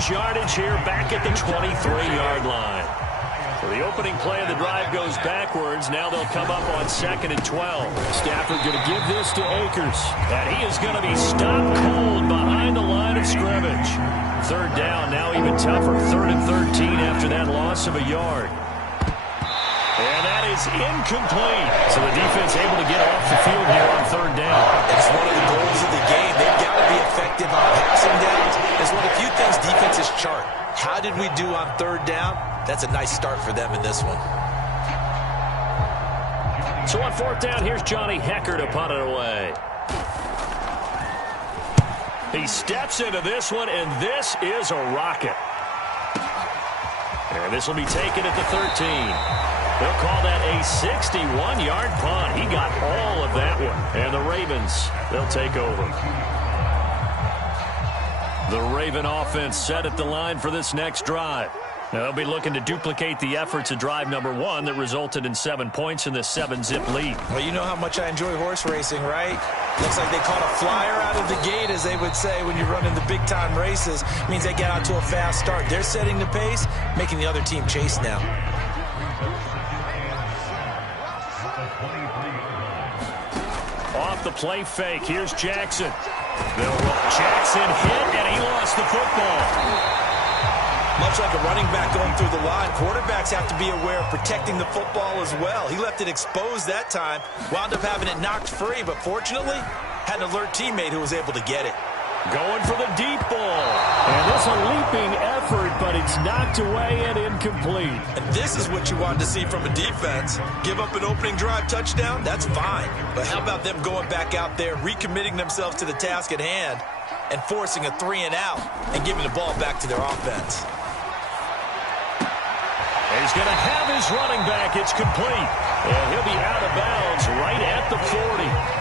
Yardage here back at the 23-yard line. So the opening play of the drive goes backwards. Now they'll come up on 2nd and 12. Stafford going to give this to Akers. And he is going to be stopped cold behind the line of scrimmage. 3rd down, now even tougher. 3rd and 13 after that loss of a yard. And that is incomplete. So the defense able to get off the field here on 3rd down. It's one of the goals of the game. They've got to be effective on passing downs. It's one of the few things defenses chart. How did we do on 3rd down? That's a nice start for them in this one. So on 4th down, here's Johnny Hecker to punt it away. He steps into this one, and this is a rocket. And this will be taken at the 13. They'll call that a 61-yard punt. He got all of that one. And the Ravens, they'll take over. The Raven offense set at the line for this next drive. Now, they'll be looking to duplicate the efforts of drive number 1 that resulted in 7 points in the 7-zip lead. Well, you know how much I enjoy horse racing, right? Looks like they caught a flyer out of the gate, as they would say when you're running the big-time races. It means they get out to a fast start. They're setting the pace, making the other team chase now. Off the play fake, here's Jackson. Jackson hit, and he lost the football. Much like a running back going through the line, quarterbacks have to be aware of protecting the football as well. He left it exposed that time, wound up having it knocked free, but fortunately, had an alert teammate who was able to get it. Going for the deep ball. And this a leaping effort, but it's knocked away and incomplete. And this is what you wanted to see from a defense. Give up an opening drive touchdown, that's fine. But how about them going back out there, recommitting themselves to the task at hand, and forcing a 3-and-out and giving the ball back to their offense. He's going to have his running back. It's complete. And he'll be out of bounds right at the 40.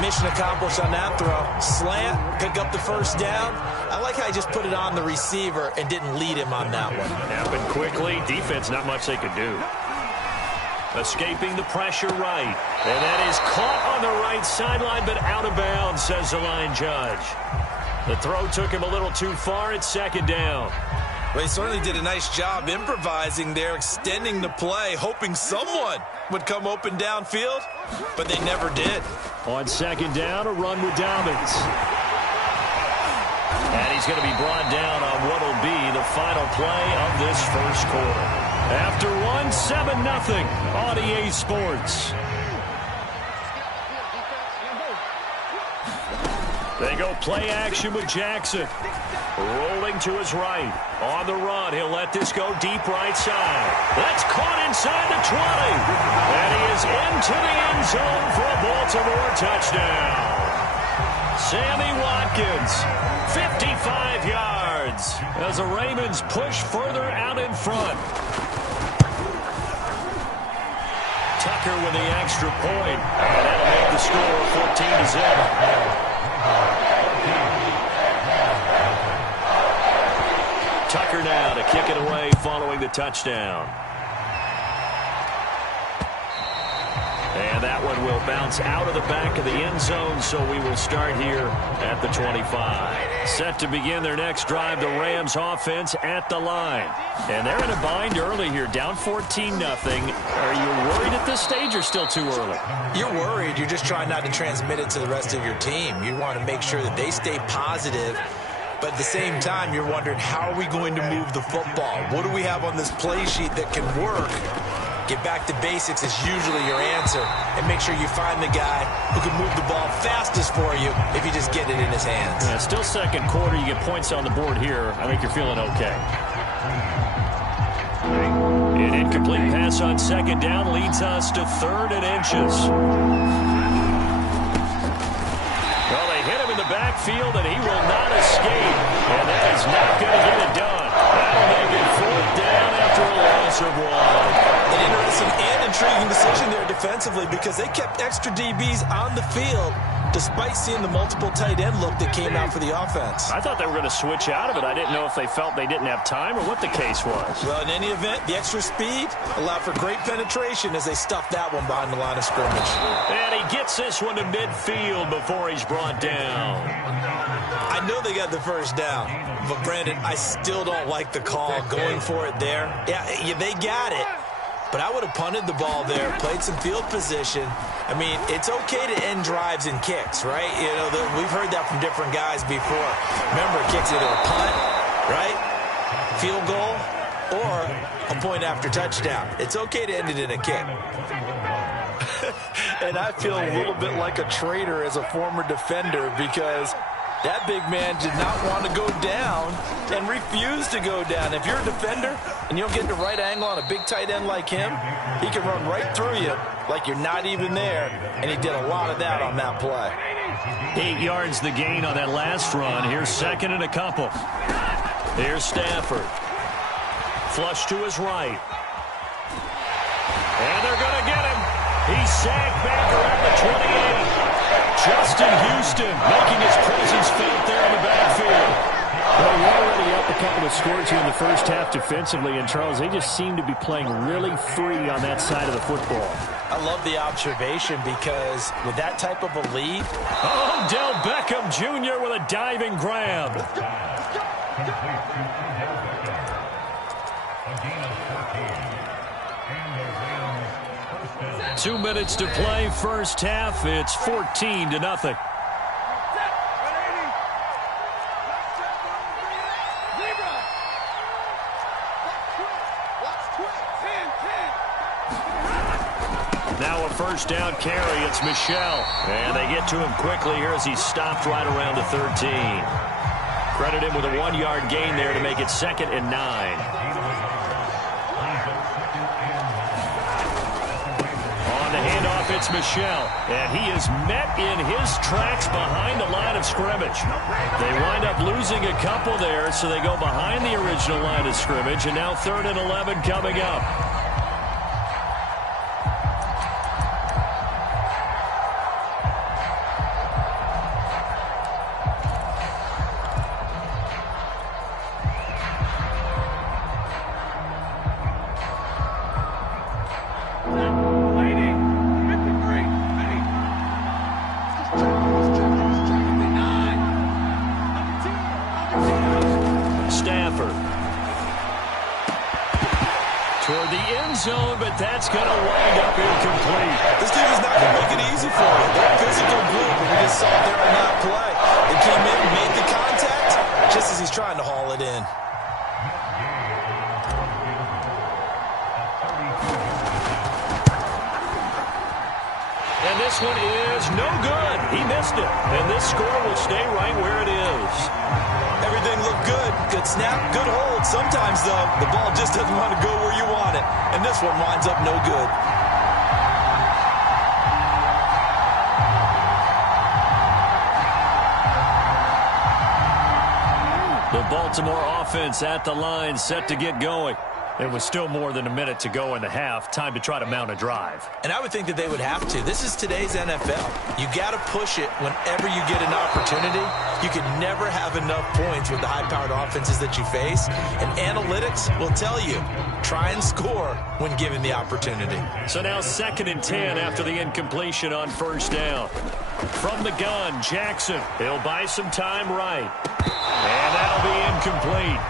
Mission accomplished on that throw. Slant, pick up the first down. I like how he just put it on the receiver and didn't lead him on that one. Happened quickly. Defense, not much they could do. Escaping the pressure right. And that is caught on the right sideline, but out of bounds, says the line judge. The throw took him a little too far. It's second down. Well, he certainly did a nice job improvising there, extending the play, hoping someone would come open downfield, but they never did. On second down, a run with Dobbins. And he's going to be brought down on what will be the final play of this first quarter. After one, 7-0 on EA Sports. They go play action with Jackson. Rolling to his right. On the run, he'll let this go deep right side. That's caught inside the 20. And he is into the end zone for a Baltimore touchdown. Sammy Watkins, 55 yards, as the Ravens push further out in front. Tucker with the extra point. And that'll make the score 14-0. Tucker now to kick it away following the touchdown. And that one will bounce out of the back of the end zone, so we will start here at the 25. Set to begin their next drive, the Rams offense at the line. And they're in a bind early here, down 14-0. Are you worried at this stage or still too early? You're worried. You're just trying not to transmit it to the rest of your team. You want to make sure that they stay positive. But at the same time, you're wondering, how are we going to move the football? What do we have on this play sheet that can work? Get back to basics is usually your answer. And make sure you find the guy who can move the ball fastest for you if you just get it in his hands. Yeah, still second quarter. You get points on the board here. I think you're feeling okay. An incomplete pass on second down leads us to 3rd and inches. Well, they hit him in the backfield, and he will not escape. And that is not going to get it done. That'll make it 4th down after a loss of 1. An interesting and intriguing decision there defensively, because they kept extra DBs on the field despite seeing the multiple tight end look that came out for the offense. I thought they were going to switch out of it. I didn't know if they felt they didn't have time or what the case was. Well, in any event, the extra speed allowed for great penetration as they stuffed that one behind the line of scrimmage. And he gets this one to midfield before he's brought down. I know they got the first down, but Brandon, I still don't like the call going for it there. Yeah, they got it. But I would have punted the ball there, played some field position. I mean, it's okay to end drives and kicks, right? You know, we've heard that from different guys before. Remember, kicks either a punt, right, field goal, or a point after touchdown. It's okay to end it in a kick. And I feel a little bit like a traitor as a former defender, because that big man did not want to go down and refused to go down. If you're a defender and you don't get the right angle on a big tight end like him, he can run right through you like you're not even there, and he did a lot of that on that play. 8 yards the gain on that last run. Here's 2nd and a couple. Here's Stafford. Flush to his right. And they're going to get him. He's sagged back around the 28. Justin Houston making his presence felt there in the backfield. Well, you're already up a couple of scores here in the first half defensively, and Charles, they just seem to be playing really free on that side of the football. I love the observation, because with that type of a lead. Odell Beckham Jr. with a diving grab. 2 minutes to play, first half. It's 14-0. Now a first down carry. It's Michel. And they get to him quickly here as he's stopped right around the 13. Credit him with a 1-yard gain there to make it 2nd and 9. On the handoff, it's Michel. And he is met in his tracks behind the line of scrimmage. They wind up losing a couple there, so they go behind the original line of scrimmage. And now 3rd and 11 coming up. That's going to wind up incomplete. This team is not going to make it easy for you. They're a physical group, and we just saw it there on that play. They came in, made the contact, just as he's trying to haul it in. And this one is no good. He missed it. And this score will stay right where it is. Everything looked good. Good snap, good hold. Sometimes, though, the ball just doesn't want to go where you want it. And this one winds up no good. The Baltimore offense at the line, set to get going. There was still more than a minute to go in the half. Time to try to mount a drive. And I would think that they would have to. This is today's NFL. You got to push it whenever you get an opportunity. You can never have enough points with the high-powered offenses that you face. And analytics will tell you, try and score when given the opportunity. So now 2nd and 10 after the incompletion on 1st down. From the gun, Jackson. He'll buy some time right. And that'll be incomplete.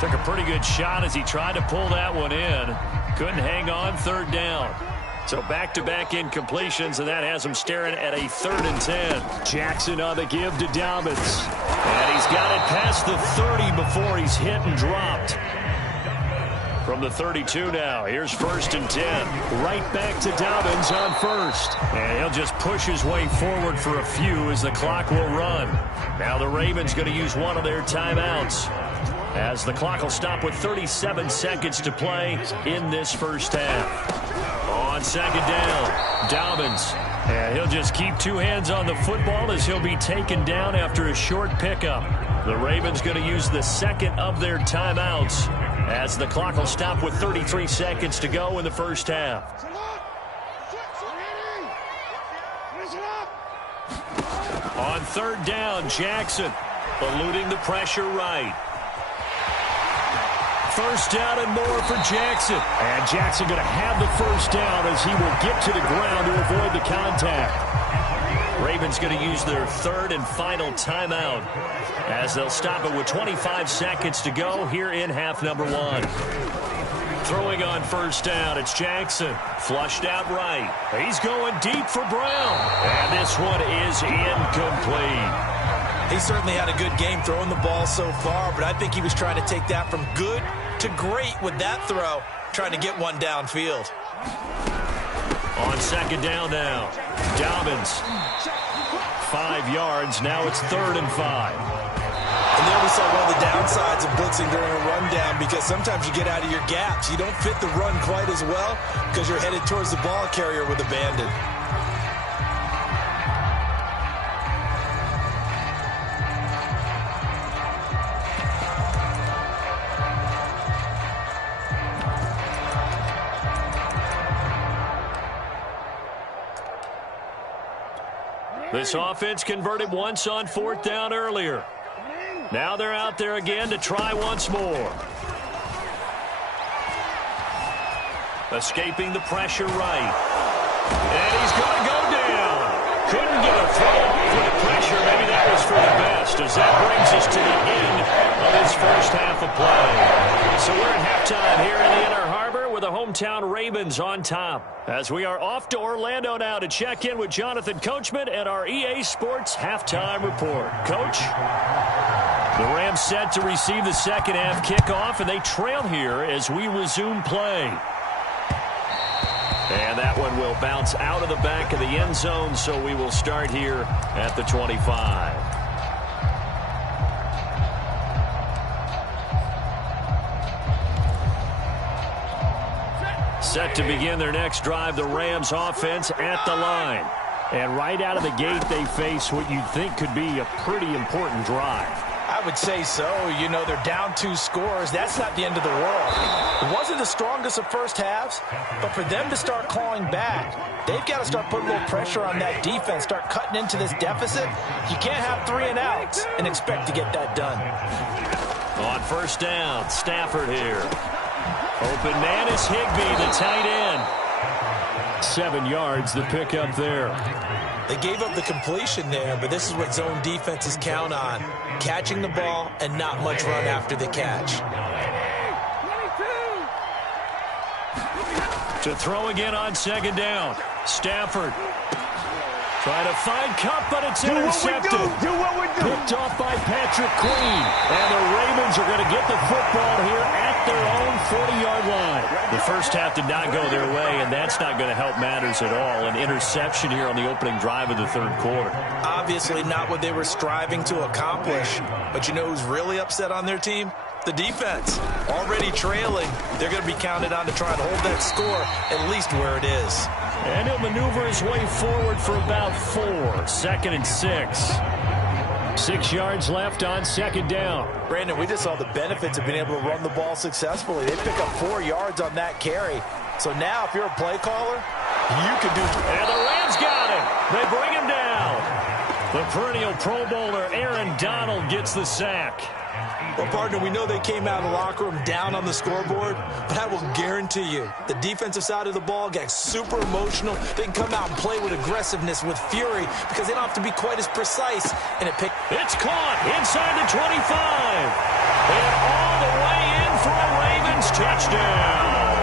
Took a pretty good shot as he tried to pull that one in. Couldn't hang on 3rd down. So back-to-back incompletions, and that has him staring at a 3rd and 10. Jackson on the give to Dobbins. And he's got it past the 30 before he's hit and dropped. From the 32 now, here's 1st and 10. Right back to Dobbins on 1st. And he'll just push his way forward for a few as the clock will run. Now the Ravens going to use one of their timeouts, as the clock will stop with 37 seconds to play in this first half. On 2nd down, Dobbins. And he'll just keep 2 hands on the football as he'll be taken down after a short pickup. The Ravens going to use the 2nd of their timeouts, as the clock will stop with 33 seconds to go in the first half. On 3rd down, Jackson eluding the pressure right. 1st down and more for Jackson. And Jackson going to have the 1st down as he will get to the ground to avoid the contact. Ravens going to use their 3rd and final timeout, as they'll stop it with 25 seconds to go here in half number 1. Throwing on 1st down, it's Jackson. Flushed out right. He's going deep for Brown. And this one is incomplete. He certainly had a good game throwing the ball so far, but I think he was trying to take that from good to great with that throw, trying to get one downfield. On 2nd down now, Dobbins. 5 yards, now it's 3rd and 5. And there we saw one of the downsides of blitzing during a rundown, because sometimes you get out of your gaps. You don't fit the run quite as well because you're headed towards the ball carrier with abandon. This offense converted once on 4th down earlier. Now they're out there again to try once more. Escaping the pressure right. And he's going to go down. Couldn't get a throw off with the pressure. Maybe that was for the best, as that brings us to the end of this first half of play. So we're at halftime here in the Inner Harbor with the hometown Ravens on top, as we are off to Orlando now to check in with Jonathan Coachman and our EA Sports Halftime Report. Coach? The Rams set to receive the second half kickoff, and they trail here as we resume play. And that one will bounce out of the back of the end zone, so we will start here at the 25. Set to begin their next drive, the Rams offense at the line. And right out of the gate, they face what you'd think could be a pretty important drive. I would say so. You know, they're down 2 scores. That's not the end of the world. It wasn't the strongest of first halves, but for them to start clawing back, they've got to start putting a little pressure on that defense, start cutting into this deficit. You can't have 3 and outs and expect to get that done. On first down, Stafford here. Open man is Higbee, the tight end. 7 yards, the pickup there. They gave up the completion there, but this is what zone defenses count on. Catching the ball and not much run after the catch. To throw again on second down. Stafford. Trying to find Cup, but it's intercepted. Do what we do. Picked off by Patrick Queen. And the Ravens are going to get the football here at their own 40-yard line. The first half did not go their way, and that's not going to help matters at all. An interception here on the opening drive of the third quarter. Obviously not what they were striving to accomplish. But you know who's really upset on their team? The defense. Already trailing. They're going to be counted on to try and hold that score at least where it is. And he'll maneuver his way forward for about 4. 2nd and 6. 6 yards left on second down. Brandon, we just saw the benefits of being able to run the ball successfully. They pick up 4 yards on that carry. So now if you're a play caller, you can do... And the Rams got him. They bring him down. The perennial Pro Bowler Aaron Donald gets the sack. Well, partner, we know they came out of the locker room down on the scoreboard, but I will guarantee you the defensive side of the ball got super emotional. They can come out and play with aggressiveness, with fury, because they don't have to be quite as precise. And it's caught inside the 25. And all the way in for a Ravens touchdown.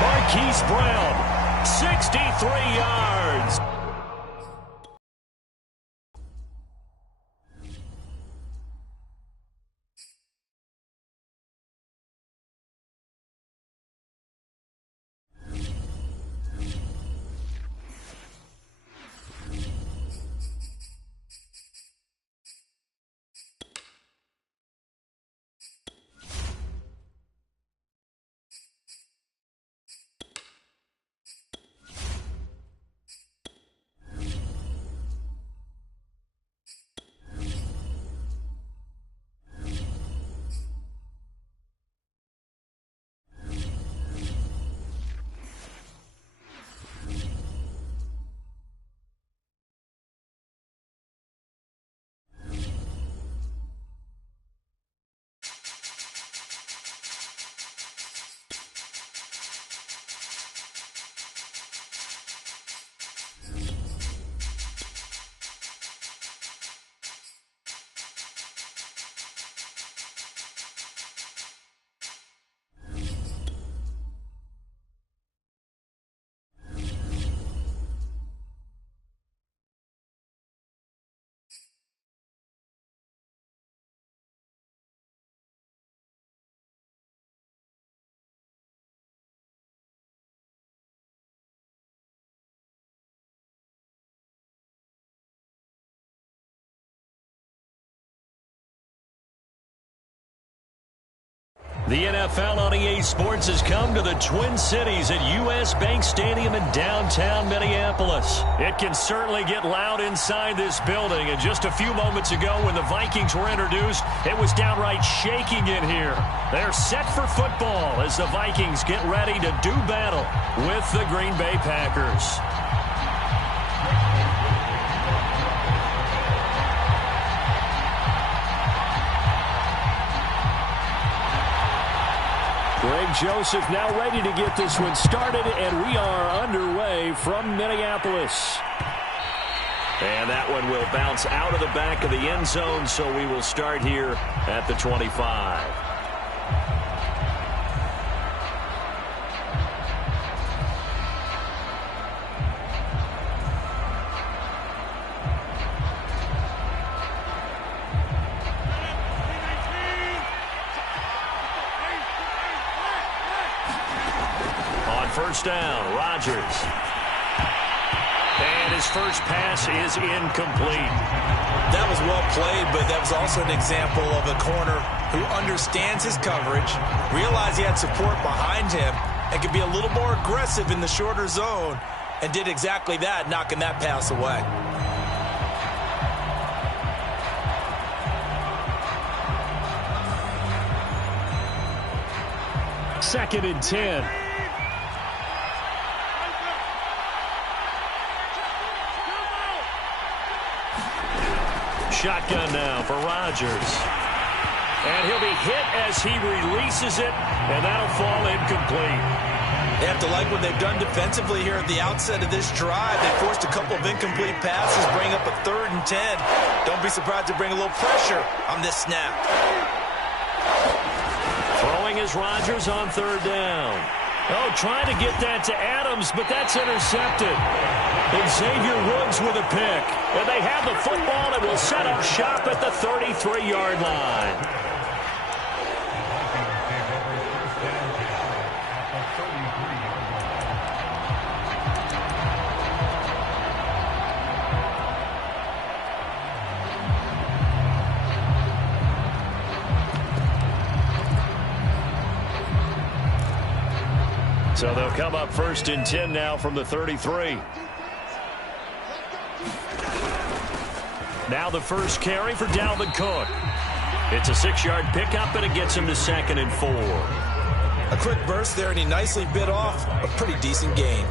Marquise Brown, 63 yards. The NFL on EA Sports has come to the Twin Cities at U.S. Bank Stadium in downtown Minneapolis. It can certainly get loud inside this building. And just a few moments ago when the Vikings were introduced, it was downright shaking in here. They're set for football as the Vikings get ready to do battle with the Green Bay Packers. Greg Joseph now ready to get this one started, and we are underway from Minneapolis. And that one will bounce out of the back of the end zone, so we will start here at the 25. first down. Rodgers. And his first pass is incomplete. That was well played, but that was also an example of a corner who understands his coverage, realized he had support behind him, and could be a little more aggressive in the shorter zone, and did exactly that, knocking that pass away. Second and 10. Shotgun now for Rodgers. And he'll be hit as he releases it, and that'll fall incomplete. They have to like what they've done defensively here at the outset of this drive. They forced a couple of incomplete passes, bring up a 3rd and 10. Don't be surprised to bring a little pressure on this snap. Throwing is Rodgers on 3rd down. Oh, trying to get that to Adams, but that's intercepted. Xavier Woods with a pick. And they have the football and will set up shop at the 33-yard line. So they'll come up 1st and 10 now from the 33. Now the first carry for Dalvin Cook. It's a 6-yard pickup, and it gets him to 2nd and 4. A quick burst there, and he nicely bit off a pretty decent gain.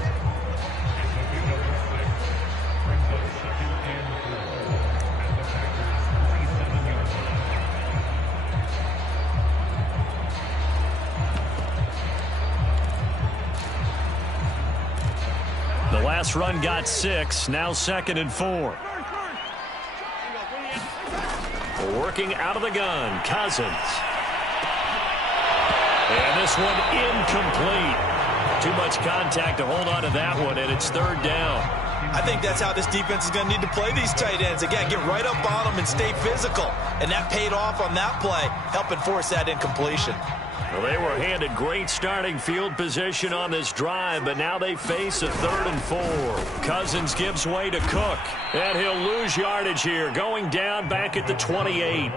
The last run got 6, now 2nd and 4. Working out of the gun, Cousins. And this one incomplete. Too much contact to hold on to that one, and it's 3rd down. I think that's how this defense is going to need to play these tight ends. Again, get right up on them and stay physical. And that paid off on that play, helping force that incompletion. Well, they were handed great starting field position on this drive, but now they face a 3rd and 4. Cousins gives way to Cook, and he'll lose yardage here, going down back at the 28.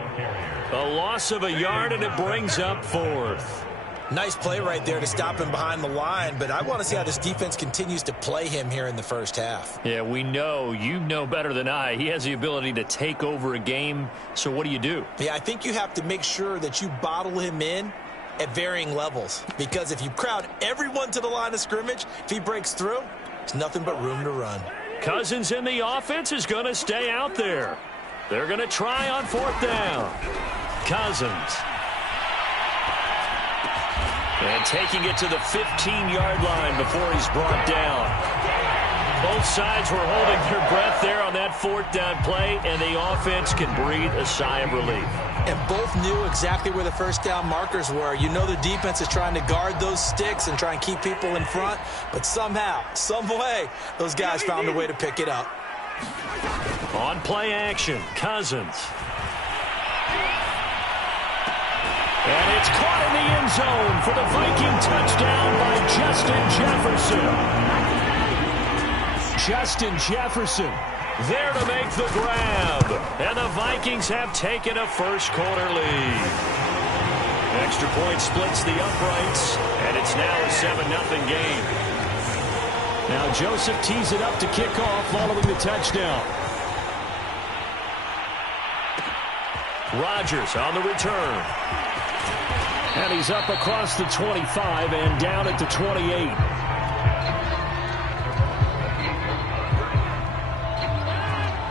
A loss of a yard, and it brings up 4th. Nice play right there to stop him behind the line, but I want to see how this defense continues to play him here in the first half. Yeah, we know. You know better than I. He has the ability to take over a game, so what do? Yeah, I think you have to make sure that you bottle him in at varying levels, because if you crowd everyone to the line of scrimmage, if he breaks through, there's nothing but room to run. Cousins in the offense is going to stay out there. They're going to try on 4th down. Cousins. And taking it to the 15-yard line before he's brought down. Both sides were holding their breath there on that 4th down play, and the offense can breathe a sigh of relief. And both knew exactly where the first down markers were. You know the defense is trying to guard those sticks and try and keep people in front, but somehow, some way, those guys found a way to pick it up. On play action, Cousins. And it's caught in the end zone for the Viking touchdown by Justin Jefferson. Justin Jefferson there to make the grab. And the Vikings have taken a first-quarter lead. Extra point splits the uprights, and it's now a 7-0 game. Now Joseph tees it up to kick off following the touchdown. Rodgers on the return. And he's up across the 25 and down at the 28.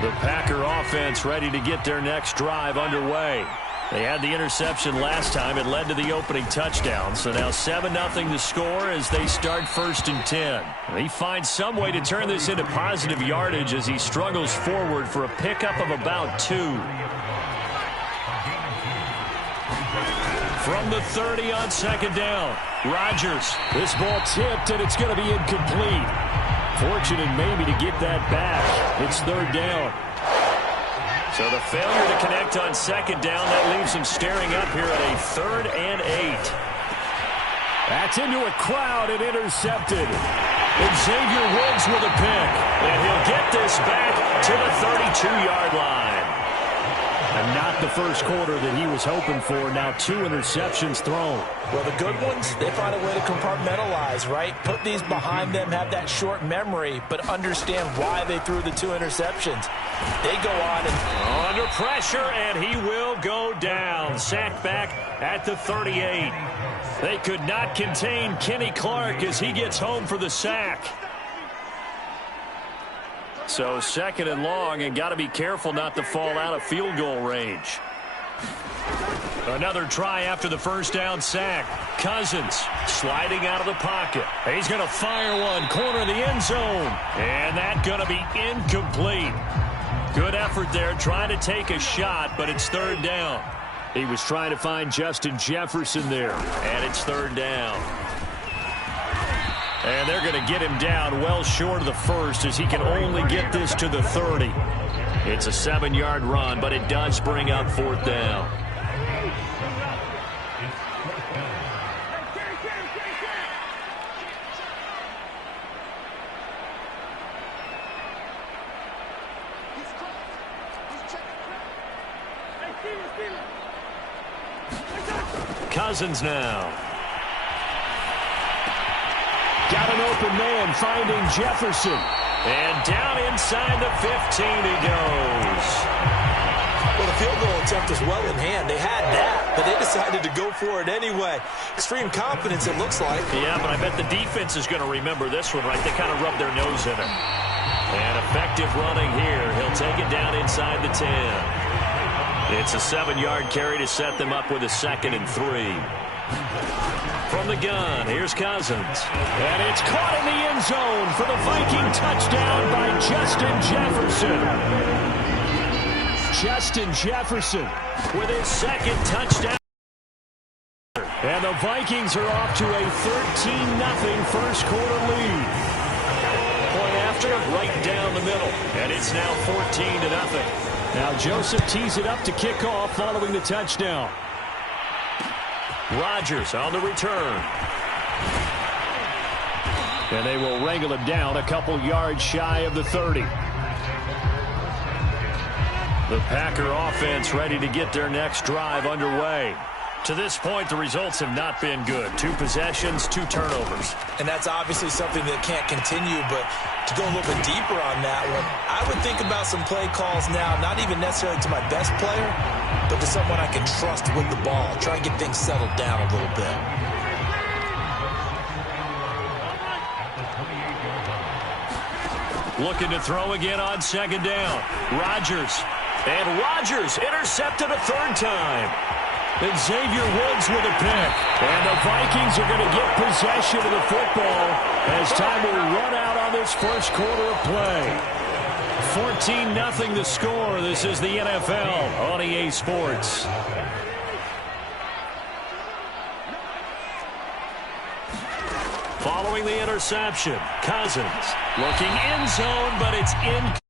The Packer offense ready to get their next drive underway. They had the interception last time. It led to the opening touchdown. So now 7-0 the score as they start 1st and 10. He finds some way to turn this into positive yardage as he struggles forward for a pickup of about 2. From the 30 on 2nd down, Rodgers. This ball tipped, and it's going to be incomplete. Fortunate maybe to get that back. It's 3rd down. So the failure to connect on 2nd down, that leaves him staring up here at a 3rd and 8. That's into a crowd and intercepted. And Xavier Woods with a pick. And he'll get this back to the 32-yard line. And not the first quarter that he was hoping for. Now 2 interceptions thrown. Well, the good ones, they find a way to compartmentalize, right? Put these behind them, have that short memory, but understand why they threw the 2 interceptions. They go on and... Under pressure, and he will go down. Sacked back at the 38. They could not contain Kenny Clark as he gets home for the sack. So 2nd and long, and got to be careful not to fall out of field goal range. Another try after the first down sack. Cousins sliding out of the pocket. He's going to fire one, corner of the end zone. And that's going to be incomplete. Good effort there, trying to take a shot, but it's 3rd down. He was trying to find Justin Jefferson there, and it's 3rd down. And they're going to get him down well short of the first as he can only get this to the 30. It's a 7-yard run, but it does bring up 4th down. Cousins now. Got an open man finding Jefferson. And down inside the 15 he goes. Well, the field goal attempt was well in hand. They had that, but they decided to go for it anyway. Extreme confidence, it looks like. Yeah, but I bet the defense is going to remember this one, right? They kind of rubbed their nose in it. And effective running here. He'll take it down inside the 10. It's a 7-yard carry to set them up with a 2nd and 3. From the gun, here's Cousins. And it's caught in the end zone for the Viking touchdown by Justin Jefferson. Justin Jefferson with his 2nd touchdown. And the Vikings are off to a 13-0 first quarter lead. Point after, right down the middle. And it's now 14-0. Now Joseph tees it up to kick off following the touchdown. Rodgers on the return. And they will wrangle him down a couple yards shy of the 30. The Packer offense ready to get their next drive underway. To this point, the results have not been good. 2 possessions, 2 turnovers. And that's obviously something that can't continue, but to go a little bit deeper on that one, I would think about some play calls now, not even necessarily to my best player, but to someone I can trust with the ball. Try and get things settled down a little bit. Looking to throw again on 2nd down. Rodgers. And Rodgers intercepted a 3rd time. And Xavier Woods with a pick. And the Vikings are going to get possession of the football as time will run out on this first quarter of play. 14-0 the score. This is the NFL on EA Sports. Following the interception, Cousins looking end zone, but it's in.